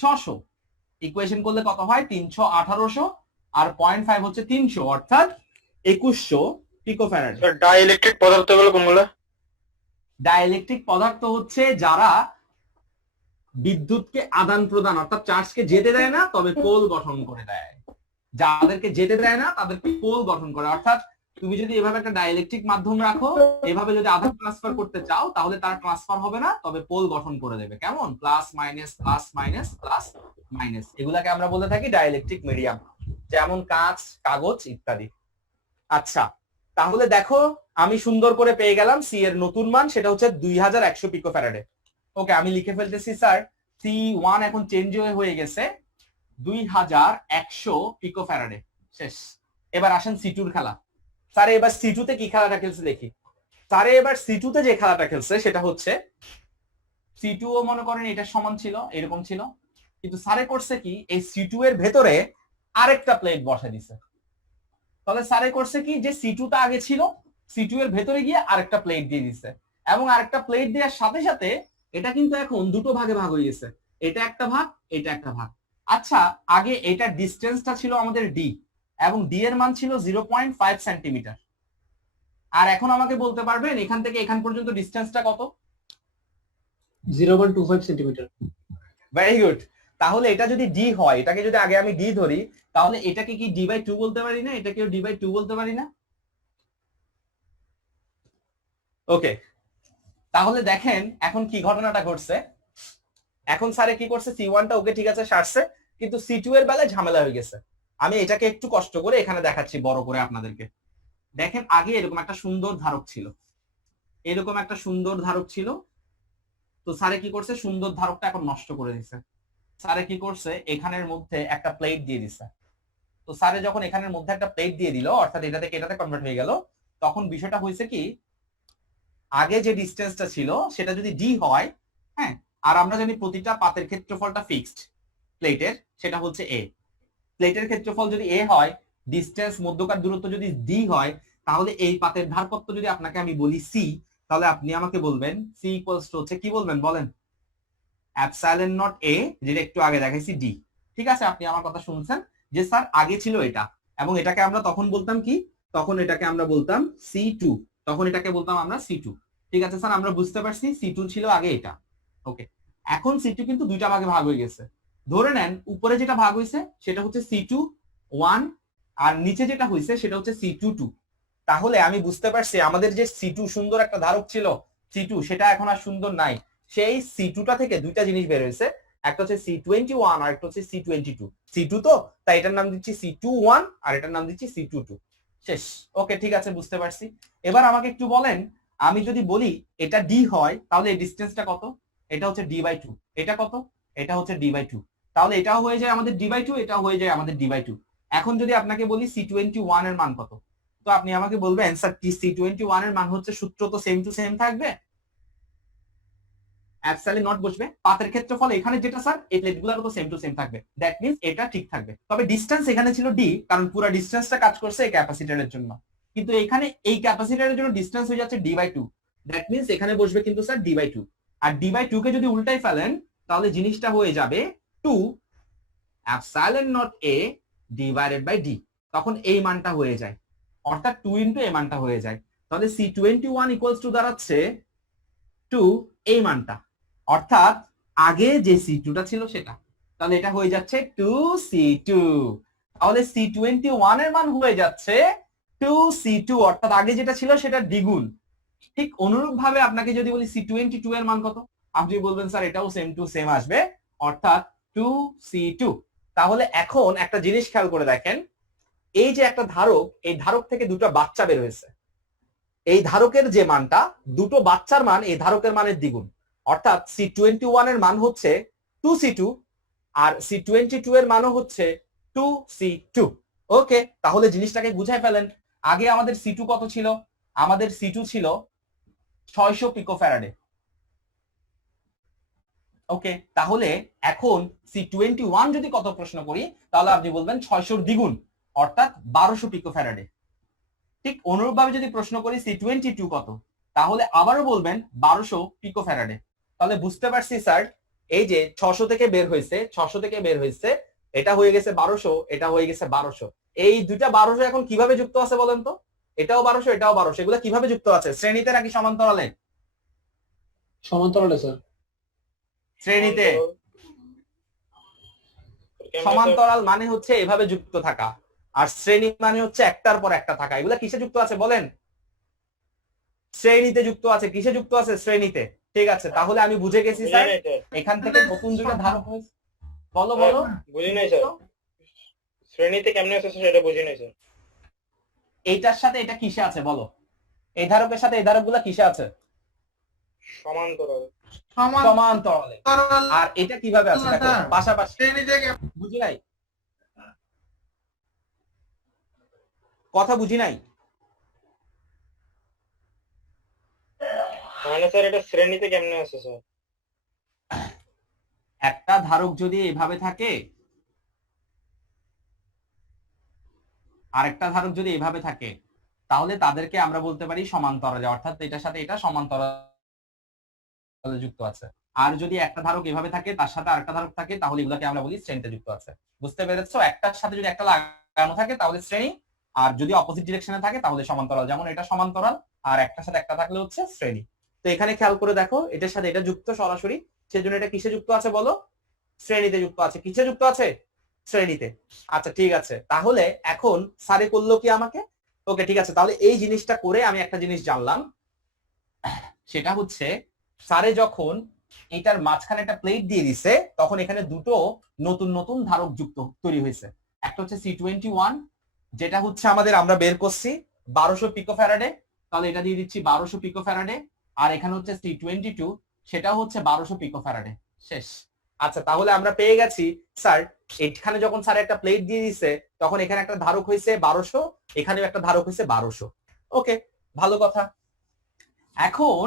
600, ইকুয়েশন করলে কত হয়? 300 1800 আর 0.5 হচ্ছে 300, অর্থাৎ 2100 পিকোফ্যারাড। স্যার, ডাইইলেকট্রিক পদার্থগুলো কোনগুলো? ডাইইলেকট্রিক পদার্থ হচ্ছে যারা বিদ্যুৎকে আদান প্রদান অর্থাৎ চার্জকে যেতে দেয় না তবে পোল গঠন করে দেয়। যাদেরকে যেতে দেয় না তাদেরকে পোল গঠন করে, অর্থাৎ তুমি যদি এভাবে একটা ডাইইলেকট্রিক মাধ্যম রাখো, এভাবে যদি আধান ট্রান্সফার করতে চাও তাহলে তার ট্রান্সফার হবে না, তবে পোল গঠন করে দেবে। কেমন? Plus minus plus minus plus minus, এগুলাকে আমরা বলে থাকি ডাইইলেকট্রিক মিডিয়াম, যেমন কাঁচ, কাগজ ইত্যাদি। আচ্ছা, তাহলে দেখো আমি সুন্দর করে পেয়ে গেলাম সি এর নতুন মান, সেটা হচ্ছে 2100 পিকোফ্যারাডে। ওকে, আমি লিখে ফেলতেছি স্যার, C1 এখন চেঞ্জ হয়ে গেছে 2100 পিকোফ্যারাডে। শেষ। এবার আসেন C2 এর খেলা। স্যার এবার C2 তে কি খেলাটা খেলছে দেখি। স্যার এবার C2 তে যে খেলাটা খেলছে সেটা হচ্ছে, C2 ও মনে করেন এটা সমান ছিল, এরকম ছিল, কিন্তু স্যারে করছে কি, এই C2 এর ভেতরে আরেকটা প্লেট বসা দিছে। তাহলে স্যারে করছে কি, যে C2 টা আগে ছিল, C2 এর ভেতরে গিয়ে আরেকটা প্লেট দিয়ে দিছে, এবং আরেকটা প্লেট দেওয়ার সাথে সাথে এটা কিন্তু এখন দুটো ভাগে ভাগ হয়ে গেছে, এটা একটা ভাগ, এটা একটা ভাগ। আচ্ছা, আগে এটার ডিসটেন্সটা ছিল আমাদের D, এবং D এর মান ছিল 0.5 সেন্টিমিটার। আর এখন আমাকে বলতে পারবেন এখান থেকে এখান পর্যন্ত ডিসটেন্সটা কত? 0.25 সেন্টিমিটার। Very good. তাহলে এটা যদি D হয়, এটাকে যদি আগে আমি D ধরি, তাহলে এটাকে কি D/2 বলতে পারি না? এটাকে D/2 বলতে পারি না? ওকে, তাহলে দেখেন এখন কি ঘটনাটা ঘটছে। এখন স্যারে কি করছে, C1 টা ওকে ঠিক আছে সারছে, কিন্তু C2 এর বেলায় ঝামেলা হয়ে গেছে। আমি এটাকে একটু কষ্ট করে এখানে দেখাচ্ছি বড় করে আপনাদেরকে। দেখেন আগে এরকম একটা সুন্দর ধারক ছিল, এরকম একটা সুন্দর ধারক ছিল, তো স্যারে কি করছে, সুন্দর ধারকটা এখন নষ্ট করে দিছে। স্যারে কি করছে, এখানের মধ্যে একটা প্লেট দিয়ে দিছে। তো স্যারে যখন এখানের মধ্যে একটা প্লেট দিয়ে দিল, অর্থাৎ এটা থেকে এটাতে কনভার্ট হয়ে গেল, তখন বিষয়টা হয়েছে কি, আগে যে ডিসটেন্সটা ছিল সেটা যদি D হয়, হ্যাঁ, আর আমরা জানি প্রতিটা পাতের ক্ষেত্রফলটা ফিক্সড প্লেটের, সেটা হচ্ছে A। প্লেটের ক্ষেত্রফল যদি A হয়, ডিসটেন্স মধ্যকার দূরত্ব যদি D হয়, তাহলে এই পাতের ধারকত্ব যদি আপনাকে আমি বলি C, তাহলে আপনি আমাকে বলবেন C ইকুয়ালস টু হচ্ছে কি বলবেন বলেন? এপসাইলন নট A, যেটা একটু আগে দেখাইছি D। ঠিক আছে, আপনি আমার কথা শুনছেন যে স্যার আগে ছিল এটা, এবং এটাকে আমরা তখন বলতাম কি, তখন এটাকে আমরা বলতাম C2, তখন এটাকে বলতাম আমরা C2। ঠিক আছে স্যার, আমরা বুঝতে পারছি C2 ছিল আগে এটা। ওকে, এখন C2 কিন্তু দুইটা ভাগে ভাগ হয়ে গেছে। ধরে নেন উপরে যেটা ভাগ হয়েছে সেটা হচ্ছে C2-1, আর নিচে যেটা হয়েছে সেটা হচ্ছে C2-2। তাহলে আমি বুঝতে পারছি আমাদের যে C2 সুন্দর একটা ধারক ছিল C2, সেটা এখন আর সুন্দর নাই। সেই C2 টা থেকে দুইটা জিনিস বের হয়েছে, একটা হচ্ছে C21 আর একটা হচ্ছে C22। C2 তো, তাই এটার নাম দিচ্ছি C21 আর এটার নাম দিচ্ছি C22। শেষ। ওকে, ঠিক আছে, বুঝতে পারছি। এবার আমাকে একটু বলেন, আমি যদি বলি এটা D হয়, তাহলে এই ডিসটেন্সটা কত? এটা হচ্ছে D/2। এটা কত? এটা হচ্ছে D/2। তাহলে এটাও হয়ে যায় আমাদের D/2, এটাও হয়ে যায় আমাদের D/2। এখন যদি আপনাকে বলি C21 এর মান কত, তো আপনি আমাকে বলবেন স্যার C21 এর মান হচ্ছে, সূত্র তো সেম টু সেম থাকবে, এপসাইলন নট বসবে, পাতের ক্ষেত্রফল এখানে যেটা স্যার, এই প্লেটগুলোর তো সেম টু সেম থাকবে, দ্যাট মিন্স এটা ঠিক থাকবে। তবে ডিসটেন্স এখানে ছিল D, কারণ পুরো ডিসটেন্সটা কাজ করছে এই ক্যাপাসিটরের জন্য, কিন্তু এখানে এই ক্যাপাসিটরের জন্য ডিসটেন্স হয়ে যাচ্ছে D/2, দ্যাট মিন্স এখানে বসবে কিন্তু স্যার D/2। আর D/2 কে যদি উল্টাই ফেলেন, তাহলে জিনিসটা হয়ে যাবে 2 epsilon naught A divided by D, তখন এই মানটা হয়ে যায়, অর্থাৎ 2 ইনটু এই মানটা হয়ে যায়। তাহলে C21 ইকুয়ালস টু দাঁড়াচ্ছে 2 এই মানটা, অর্থাৎ আগে যে C2 টা ছিল সেটা, তাহলে এটা হয়ে যাচ্ছে 2C2। তাহলে C21 এর মান হয়ে যাচ্ছে 2C2, অর্থাৎ আগে যেটা ছিল সেটা দ্বিগুণ। ঠিক অনুরূপ ভাবে আপনাকে যদি বলি C22 এর মান কত, আপনি বলবেন স্যার এটাও সেম টু সেম আসবে, অর্থাৎ 2C2। তাহলে এখন একটা জিনিস খেয়াল করে দেখেন, এই যে একটা ধারক, এই ধারক থেকে দুটো বাচ্চা বের হয়েছে, এই ধারকের যে মানটা, দুটো বাচ্চার মান এই ধারকের মানের দ্বিগুণ, অর্থাৎ C21 এর মান হচ্ছে 2C2 আর C22 এর মানও হচ্ছে 2C2। ওকে, তাহলে জিনিসটাকে বুঝাই ফেলেন। আগে আমাদের C2 কত ছিল? আমাদের C2 ছিল 600 পিকোফ্যারাডে। ওকে, তাহলে এখন C21 যদি কত প্রশ্ন করি, তাহলে আপনি বলবেন 600 দ্বিগুণ, অর্থাৎ 1200 পিকোফ্যারাডে। ঠিক অনুরূপভাবে যদি প্রশ্ন করি C22 কত, তাহলে আবারও বলবেন 1200 পিকোফ্যারাডে। তাহলে বুঝতে পারছি স্যার, এই যে 600 থেকে বের হয়েছে, 600 থেকে বের হয়েছে, এটা হয়ে গেছে 1200, এটা হয়ে গেছে 1200। এই দুইটা 1200 এখন কিভাবে যুক্ত আছে বলেন তো? এটাও 1200, এটাও 1200, এগুলো কিভাবে যুক্ত আছে? শ্রেণীতে নাকি সমান্তরালে? সমান্তরালে স্যার। শ্রেণীতে। সমান্তরাল মানে হচ্ছে এভাবে যুক্ত থাকা, আর শ্রেণী মানে হচ্ছে একটার পর একটা থাকা। এগুলা কিসে যুক্ত আছে বলেন? শ্রেণীতে যুক্ত আছে। কিসে যুক্ত আছে? শ্রেণীতে। ঠিক আছে, তাহলে আমি বুঝে গেছি বুঝি স্যার নাই স্যার, এখান থেকে নতুন দুটো ধারক হয়েছে। বলো বলো। বুঝি নাই স্যার, শ্রেণীতে কেমনে আছে স্যার, এটা বুঝি নাই স্যার। এইটার সাথে এটা কিসে আছে বলো? এই ধারকের সাথে এই ধারক গুলা কিসে আছে? সমান্তরাল। সমান্তরালে। আর এটা কিভাবে আছে দেখো, স্যার। পাশাপাশি। শ্রেণী থেকে বুঝি নাই কথা, বুঝি নাই। মানে স্যার এটা শ্রেণীতে কেমনে আছে স্যার? একটা ধারক যদি এভাবে থাকে আর একটা ধারক যদি এভাবে থাকে, তাহলে তাদেরকে আমরা বলতে পারি সমান্তরালে, অর্থাৎ এটার সাথে এটা সমান্তরালে যুক্ত আছে। আর যদি একটা ধারক এভাবে থাকে তার সাথে আরেকটা ধারক থাকে, তাহলে এগুলোকে আমরা বলি শ্রেণীতে যুক্ত আছে। বুঝতে পেরেছো? একটার সাথে যদি একটা লাগানো থাকে তাহলে শ্রেণী, আর যদি অপোজিট ডিরেকশনে থাকে তাহলে সমান্তরাল। যেমন এটা সমান্তরাল, আর একটার সাথে একটা থাকলে হচ্ছে শ্রেণী। তো এখানে খেয়াল করে দেখো, এটার সাথে এটা যুক্ত সরাসরি, সেজন্য এটা কিসে যুক্ত আছে বলো? শ্রেণীতে যুক্ত আছে। কিসে যুক্ত আছে? শ্রেণীতে। আচ্ছা ঠিক আছে, তাহলে এখন স্যারে করলো কি আমাকে? ওকে ঠিক আছে, তাহলে এই জিনিসটা করে আমি একটা জিনিস জানলাম, সেটা হচ্ছে স্যারে যখন এটার মাঝখানে একটা প্লেট দিয়ে দিছে, তখন এখানে দুটো নতুন নতুন ধারক যুক্ত তৈরি হয়েছে। একটা হচ্ছে C21, যেটা হচ্ছে আমাদের আমরা বের করছি 1200 পিকোফ্যারাডে, তাহলে এটা দিয়ে দিচ্ছি 1200 পিকোফ্যারাডে। আর এখানে হচ্ছে C22, সেটা হচ্ছে 1200 পিকোফ্যারাডে। শেষ। আচ্ছা, তাহলে আমরা পেয়ে গেছি স্যার এখানে যখন স্যার একটা প্লেট দিয়ে দিছে তখন এখানে একটা ধারক হয়েছে 1200, এখানেও একটা ধারক হয়েছে 1200। ওকে, ভালো কথা। এখন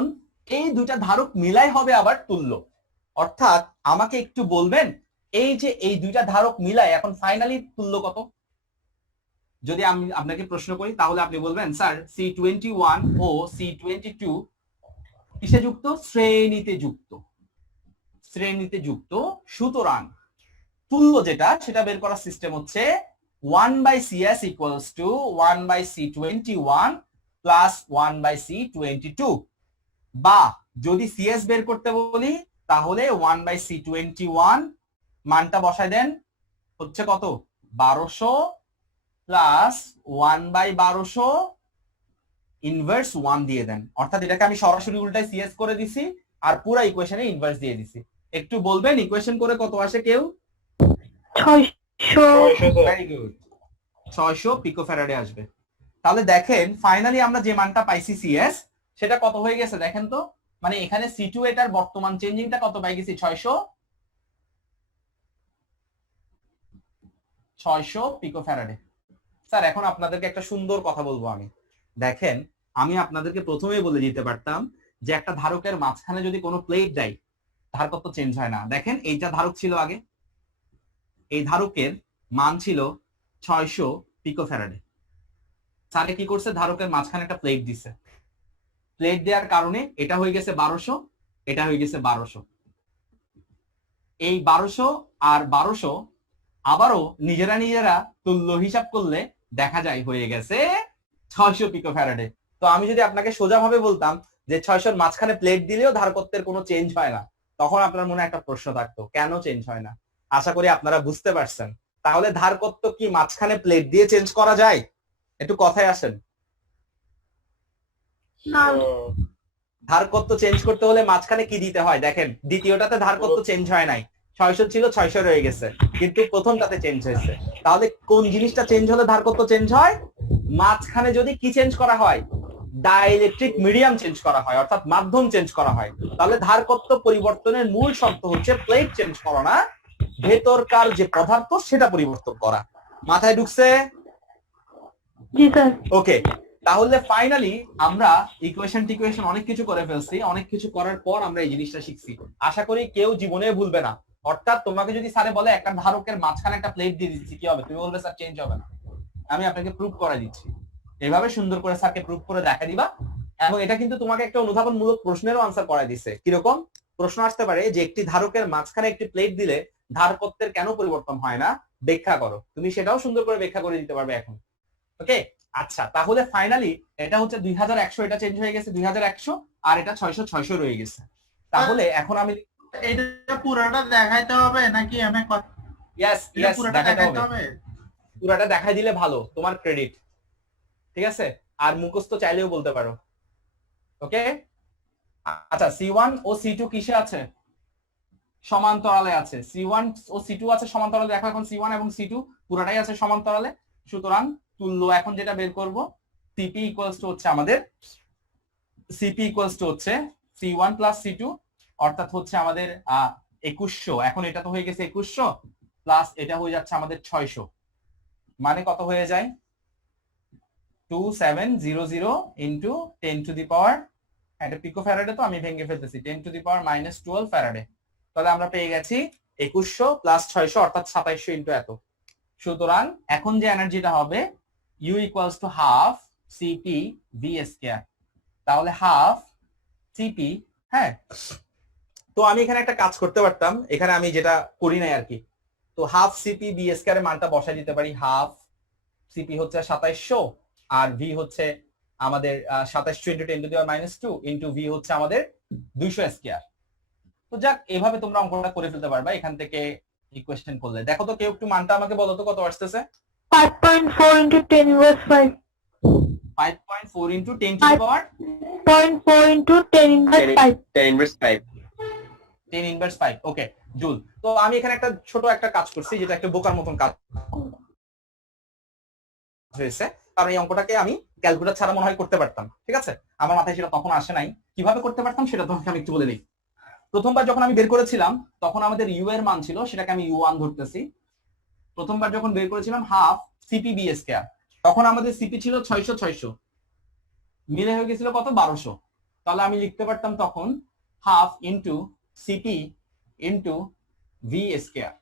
এই দুইটা ধারক মিলাই হবে আবার তুল্য, অর্থাৎ আমাকে একটু বলবেন এই যে এই দুইটা ধারক মিলাই এখন ফাইনালি তুল্য কত? যদি আমি আপনাকে প্রশ্ন করি তাহলে আপনি বলবেন স্যার C21 ও C22 কিসে যুক্ত? শ্রেণীতে যুক্ত। শ্রেণীতে যুক্ত। সুতরাং তুল্য যেটা সেটা বের করার সিস্টেম হচ্ছে 1/CS equals to 1/C21 plus 1/C22, বা যদি CS বের করতে বলি তাহলে 1/C21 মানটা বসায় দেন, হচ্ছে কত? 1200 প্লাস 1/1200 ইনভার্স 1 দিয়ে দেন। অর্থাৎ এটাকে আমি সরাসরি উল্টায় CS করে দিছি আর পুরো ইকুয়েশনে ইনভার্স দিয়ে দিছি। একটু বলবেন ইকুয়েশন করে কত আসে কেউ? 600। ভেরি গুড, 600 পিকোফ্যারাডে আসবে। তাহলে দেখেন ফাইনালি আমরা যে মানটা পাইছি CS, সেটা কত হয়ে গেছে দেখেন তো। মানে এখানে C2 এটার বর্তমান চেঞ্জিংটা কত পাই গেছি? 600 পিকোফ্যারাডে। স্যার এখন আপনাদেরকে একটা সুন্দর কথা বলবো আমি। দেখেন আমি আপনাদেরকে প্রথমেই বলে দিতে পারতাম যে একটা ধারকের মাঝখানে যদি কোনো প্লেট দেয় ধারকত্ব চেঞ্জ হয় না। দেখেন এইটা ধারক ছিল আগে, এই ধারকের মান ছিল 600 পিকোফ্যারাডে। স্যারে কি করছে? ধারকের মাঝখানে একটা প্লেট দিছে, প্লেট দেওয়ার কারণে এটা হয়ে গেছে 1200, এটা হয়ে গেছে 1200। এই 1200 আর 1200 আবারও নিজেরা নিজেরা তুল্য হিসাব করলে দেখা যায় হয়ে গেছে 600 পিকোফ্যারাডে। তো আমি যদি আপনাকে সোজাভাবে বলতাম যে 600-র মাঝখানে প্লেট দিলেও ধারকত্বের কোনো চেঞ্জ হয় না, তখন আপনার মনে একটা প্রশ্ন থাকতো কেন চেঞ্জ হয় না। আশা করি আপনারা বুঝতে পারছেন। তাহলে ধারকত্ব কি মাঝখানে প্লেট দিয়ে চেঞ্জ করা যায়? একটু কথায় আসেন। ধারকত্ব চেঞ্জ করতে হলে মাঝখানে কি দিতে হয়? দেখেন দ্বিতীয়টাতে ধারকত্ব চেঞ্জ হয় নাই, 600 ছিল 600 রয়ে গেছে, কিন্তু প্রথমটাতে চেঞ্জ হয়েছে। তাহলে কোন জিনিসটা চেঞ্জ হলে ধারকত্ব চেঞ্জ হয়? মাঝখানে যদি কি চেঞ্জ করা হয়? ডাইইলেকট্রিক মিডিয়াম চেঞ্জ করা হয়, অর্থাৎ মাধ্যম চেঞ্জ করা হয়। তাহলে ধারকত্ব পরিবর্তনের মূল শর্ত হচ্ছে প্লেট চেঞ্জ করা না, ভেতরকার যে পদার্থ সেটা পরিবর্তন করা। মাথায় ঢুকছে? জি স্যার। ওকে, তাহলে ফাইনালি আমরা ইকুয়েশন টিকুয়েশন অনেক কিছু করে ফেলছি। অনেক কিছু করার পর আমরা এই জিনিসটা শিখছি, আশা করি কেউ জীবনে ভুলবে না। অর্থাৎ তোমাকে যদি স্যারে বলে একটা ধারকের মাঝখানে একটা প্লেট দিয়ে দিচ্ছি, কি হবে? তুমি বলবে স্যার চেঞ্জ হবে না। আমি আপনাকে প্রুফ করে দিচ্ছি, এভাবে সুন্দর করে স্যারকে প্রুফ করে দেখা দিবা। এবং এটা কিন্তু তোমাকে একটা অনুধাবনমূলক প্রশ্নেরও আনসার করাই দিচ্ছে। কিরকম প্রশ্ন আসতে পারে যে একটি ধারকের মাঝখানে একটি প্লেট দিলে ধারকত্বের কেন পরিবর্তন হয় না, ব্যাখ্যা করো। তুমি সেটাও সুন্দর করে ব্যাখ্যা করে দিতে পারবে এখন। ওকে, আচ্ছা তাহলে ফাইনালি এটা হচ্ছে 2100, এটা চেঞ্জ হয়ে গেছে 2100, আর এটা 600 রয়ে গেছে। তাহলে এখন আমি এটা পুরোটা দেখাইতে হবে নাকি আমি ইয়েস দেখাতে হবে। পুরাটা দেখাই দিলে ভালো, তোমার ক্রেডিট, ঠিক আছে? আর মুখস্থ চাইলেও বলতে পারো। ওকে, আচ্ছা C1 ও C2 কিসে আছে? সমান্তরালে আছে। C1 ও C2 আছে সমান্তরালে। দেখো এখন C1 এবং C2 পুরাটাই আছে সমান্তরালে, সুতরাং তুল্য এখন যেটা বের করব CP ইকুয়ালস টু হচ্ছে আমাদের CP ইকুয়ালস টু হচ্ছে C1 প্লাস C2, অর্থাৎ হচ্ছে আমাদের 2100। এখন এটা তো হয়ে গেছে 2100 প্লাস এটা হয়ে যাচ্ছে আমাদের 600, মানে কত হয়ে যায় 2700 ইন্টু 10 টু দি পাওয়ার, এটা পিকো ফ্যারাডে তো আমি ভেঙে ফেলতেছি, 10 টু দি পাওয়ার -12 ফ্যারাডে। তাহলে আমরা পেয়ে গেছি 2100 প্লাস 600 অর্থাৎ 2700 ইন্টু এত। সুতরাং এখন যে এনার্জিটা হবে U equals to half CP V square, তাহলে হাফ CP। হ্যাঁ, তো আমি এখানে একটা কাজ করতে পারতাম, এখানে আমি যেটা করি নাই আর কি। তো হাফ CP V স্কয়ারের মানটা বসাই দিতে পারি। হাফ CP হচ্ছে 2700 আর V হচ্ছে আমাদের 2700 into 10 to the power -2 into V হচ্ছে আমাদের 200 স্কয়ার। তো যাক, এভাবে তোমরা অঙ্কটা করে ফেলতে পারবা এখান থেকে ইকুয়েশন করলে। দেখো তো কেউ একটু মানটা আমাকে বলো তো কত আসতেছে? 5.4 into 10 inverse 5. 5.4 into 10 to the power 0.4 into 10 inverse 5. 10 inverse 5. 10 inverse 5। Okay joule, তো আমি এখানে একটা ছোট একটা কাজ করছি যেটা একটা বোকার মতন কাজ হয়েছে, কারণ এই অঙ্কটাকে আমি ক্যালকুলেটর ছাড়া মনে হয় করতে পারতাম। ঠিক আছে, আমার মাথায় সেটা তখন আসে নাই, কিভাবে করতে পারতাম সেটা তোমাকে আমি একটু বলে দিই। প্রথমবার যখন আমি বের করেছিলাম তখন আমাদের ইউ এর মান ছিল, সেটাকে আমি U1 ধরতেছি। প্রথমবার যখন বের করেছিলাম হাফ CP B স্কয়ার, তখন আমাদের CP ছিল 600 মিলে হয়ে গেছিল কত 1200। তাহলে আমি লিখতে পারতাম তখন half into CP into V square.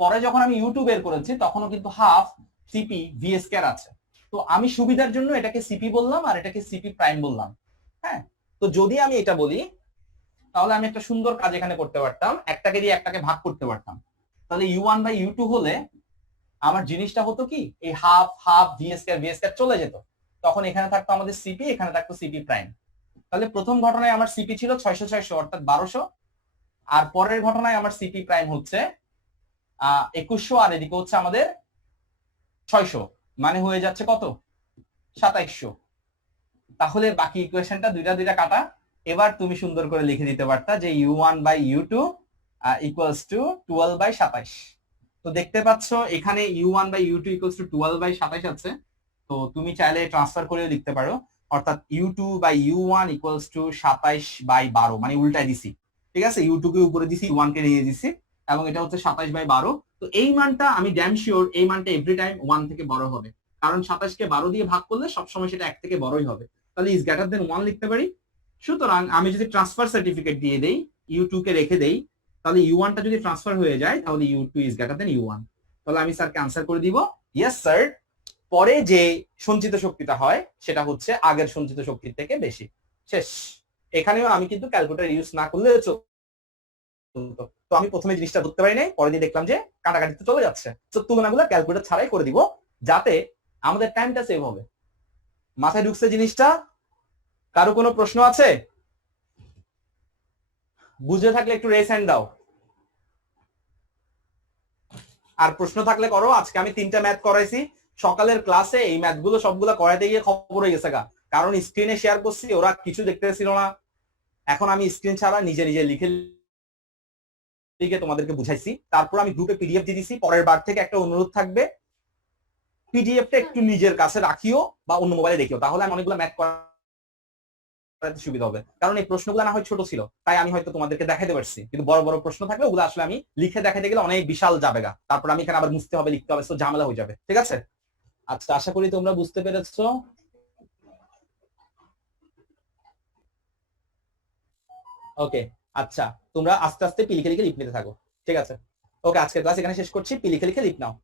পরে যখন আমি U2 বের করেছি তখনও কিন্তু হাফ CP V স্কয়ার আছে। তো আমি সুবিধার জন্য এটাকে CP বললাম আর এটাকে CP প্রাইম বললাম। হ্যাঁ, তো যদি আমি এটা বলি তাহলে আমি একটা সুন্দর কাজ এখানে করতে পারতাম, একটাকে দিয়ে একটাকে ভাগ করতে পারতাম। তাহলে U1 বাই U2 হলে আমার জিনিসটা হতো কি, এই হাফ হাফ V স্কয়ার চলে যেত, তখন এখানে থাকতো আমাদের CP, এখানে থাকতো CP প্রাইম। তাহলে প্রথম ঘটনায় আমার CP ছিল 600 অর্থাৎ 1200, আর পরের ঘটনায় আমার CP প্রাইম হচ্ছে 2100 আর এদিকে হচ্ছে আমাদের 600, মানে হয়ে যাচ্ছে কত 2700। তাহলে বাকি ইকুয়েশনটা দুইটা কাটা। এবার তুমি সুন্দর করে লিখে দিতে পারতা যে U1 by U2 equals to 12 by 27। তো দেখতে পাচ্ছ এখানে U1 by U2 equals to 12 by 27 আছে। তো তুমি চাইলে ট্রান্সফার করেও লিখতে পারো, অর্থাৎ U2 by U1 equals to 27 by 12, মানে উল্টায় দিছি। ঠিক আছে, U2 কে উপরে দিছি, U1 কে নিয়ে দিছি, এবং এটা হচ্ছে 27 বাই 12। তো এই মানটা আমি ড্যাম শিওর এই মানটা এভরি টাইম 1 থেকে বড় হবে, কারণ 27 কে 12 দিয়ে ভাগ করলে সবসময় সেটা 1 থেকে বড়ই হবে। তাহলে ইজ গ্রেটার দেন 1 লিখতে পারি। সুতরাং আমি যদি ট্রান্সফার সার্টিফিকেট দিয়ে দেই, U2 কে রেখে দেই, তাহলে U1 টা যদি ট্রান্সফার হয়ে যায় তাহলে U2 is greater than U1। তাহলে আমি স্যারকে আনসার করে দিব ইয়েস স্যার। পরে যে সঞ্চিত শক্তিটা হয় সেটা হচ্ছে আগের সঞ্চিত শক্তির থেকে বেশি। শেষ। এখানেও আমি কিন্তু ক্যালকুলেটর ইউজ না করলে চলতো। তো আমি প্রথমে জিনিসটা ধরতে পারি নাই, পরে দিয়ে দেখলাম যে কাটাকাটিতে চলে যাচ্ছে, তো তুলনাগুলো ক্যালকুলেটর ছাড়াই করে দিব যাতে আমাদের টাইমটা সেভ হবে। মাথায় ঢুকছে জিনিসটা? কারো কোনো প্রশ্ন আছে? বুঝে থাকলে একটু রেস হ্যান্ড দাও, আর প্রশ্ন থাকলে করো। আজকে আমি 3টা ম্যাথ করাইছি সকালের ক্লাসে, এই ম্যাথগুলো সবগুলো করাইতে গিয়ে খবর হয়ে গেছে গা, কারণ স্ক্রিনে শেয়ার করছি, ওরা কিছু দেখতেছিল না। এখন আমি স্ক্রিন ছাড়া নিজে নিজে লিখে তোমাদেরকে বুঝাইছি, তারপর আমি গ্রুপে PDF দিয়ে দিছি। পরের বার থেকে একটা অনুরোধ থাকবে, পিডিএফটা একটু নিজের কাছে রাখিও বা অন্য মোবাইলে দেখিও, তাহলে আমি অনেকগুলো ম্যাথ করাতে সুবিধা হবে। কারণ এই প্রশ্নগুলো না হয় ছোট ছিল, তাই আমি হয়তো তোমাদেরকে দেখাতে পারছি, কিন্তু বড় বড় প্রশ্ন থাকলে ওগুলো আসলে আমি লিখে দেখাতে গেলে অনেক বিশাল যাবে গা, তারপর আমি এখানে আবার মুছতে হবে, লিখতে হবে, তো ঝামেলা হয়ে যাবে। ঠিক আছে, আচ্ছা আশা করি তোমরা বুঝতে পেরেছো। ওকে, আচ্ছা তোমরা আস্তে আস্তে পি লিখে লিখে লিখ নিতে থাকো। ঠিক আছে, ওকে আজকের ক্লাস এখানে শেষ করছি। পি লিখে লিখে লিখ নাও।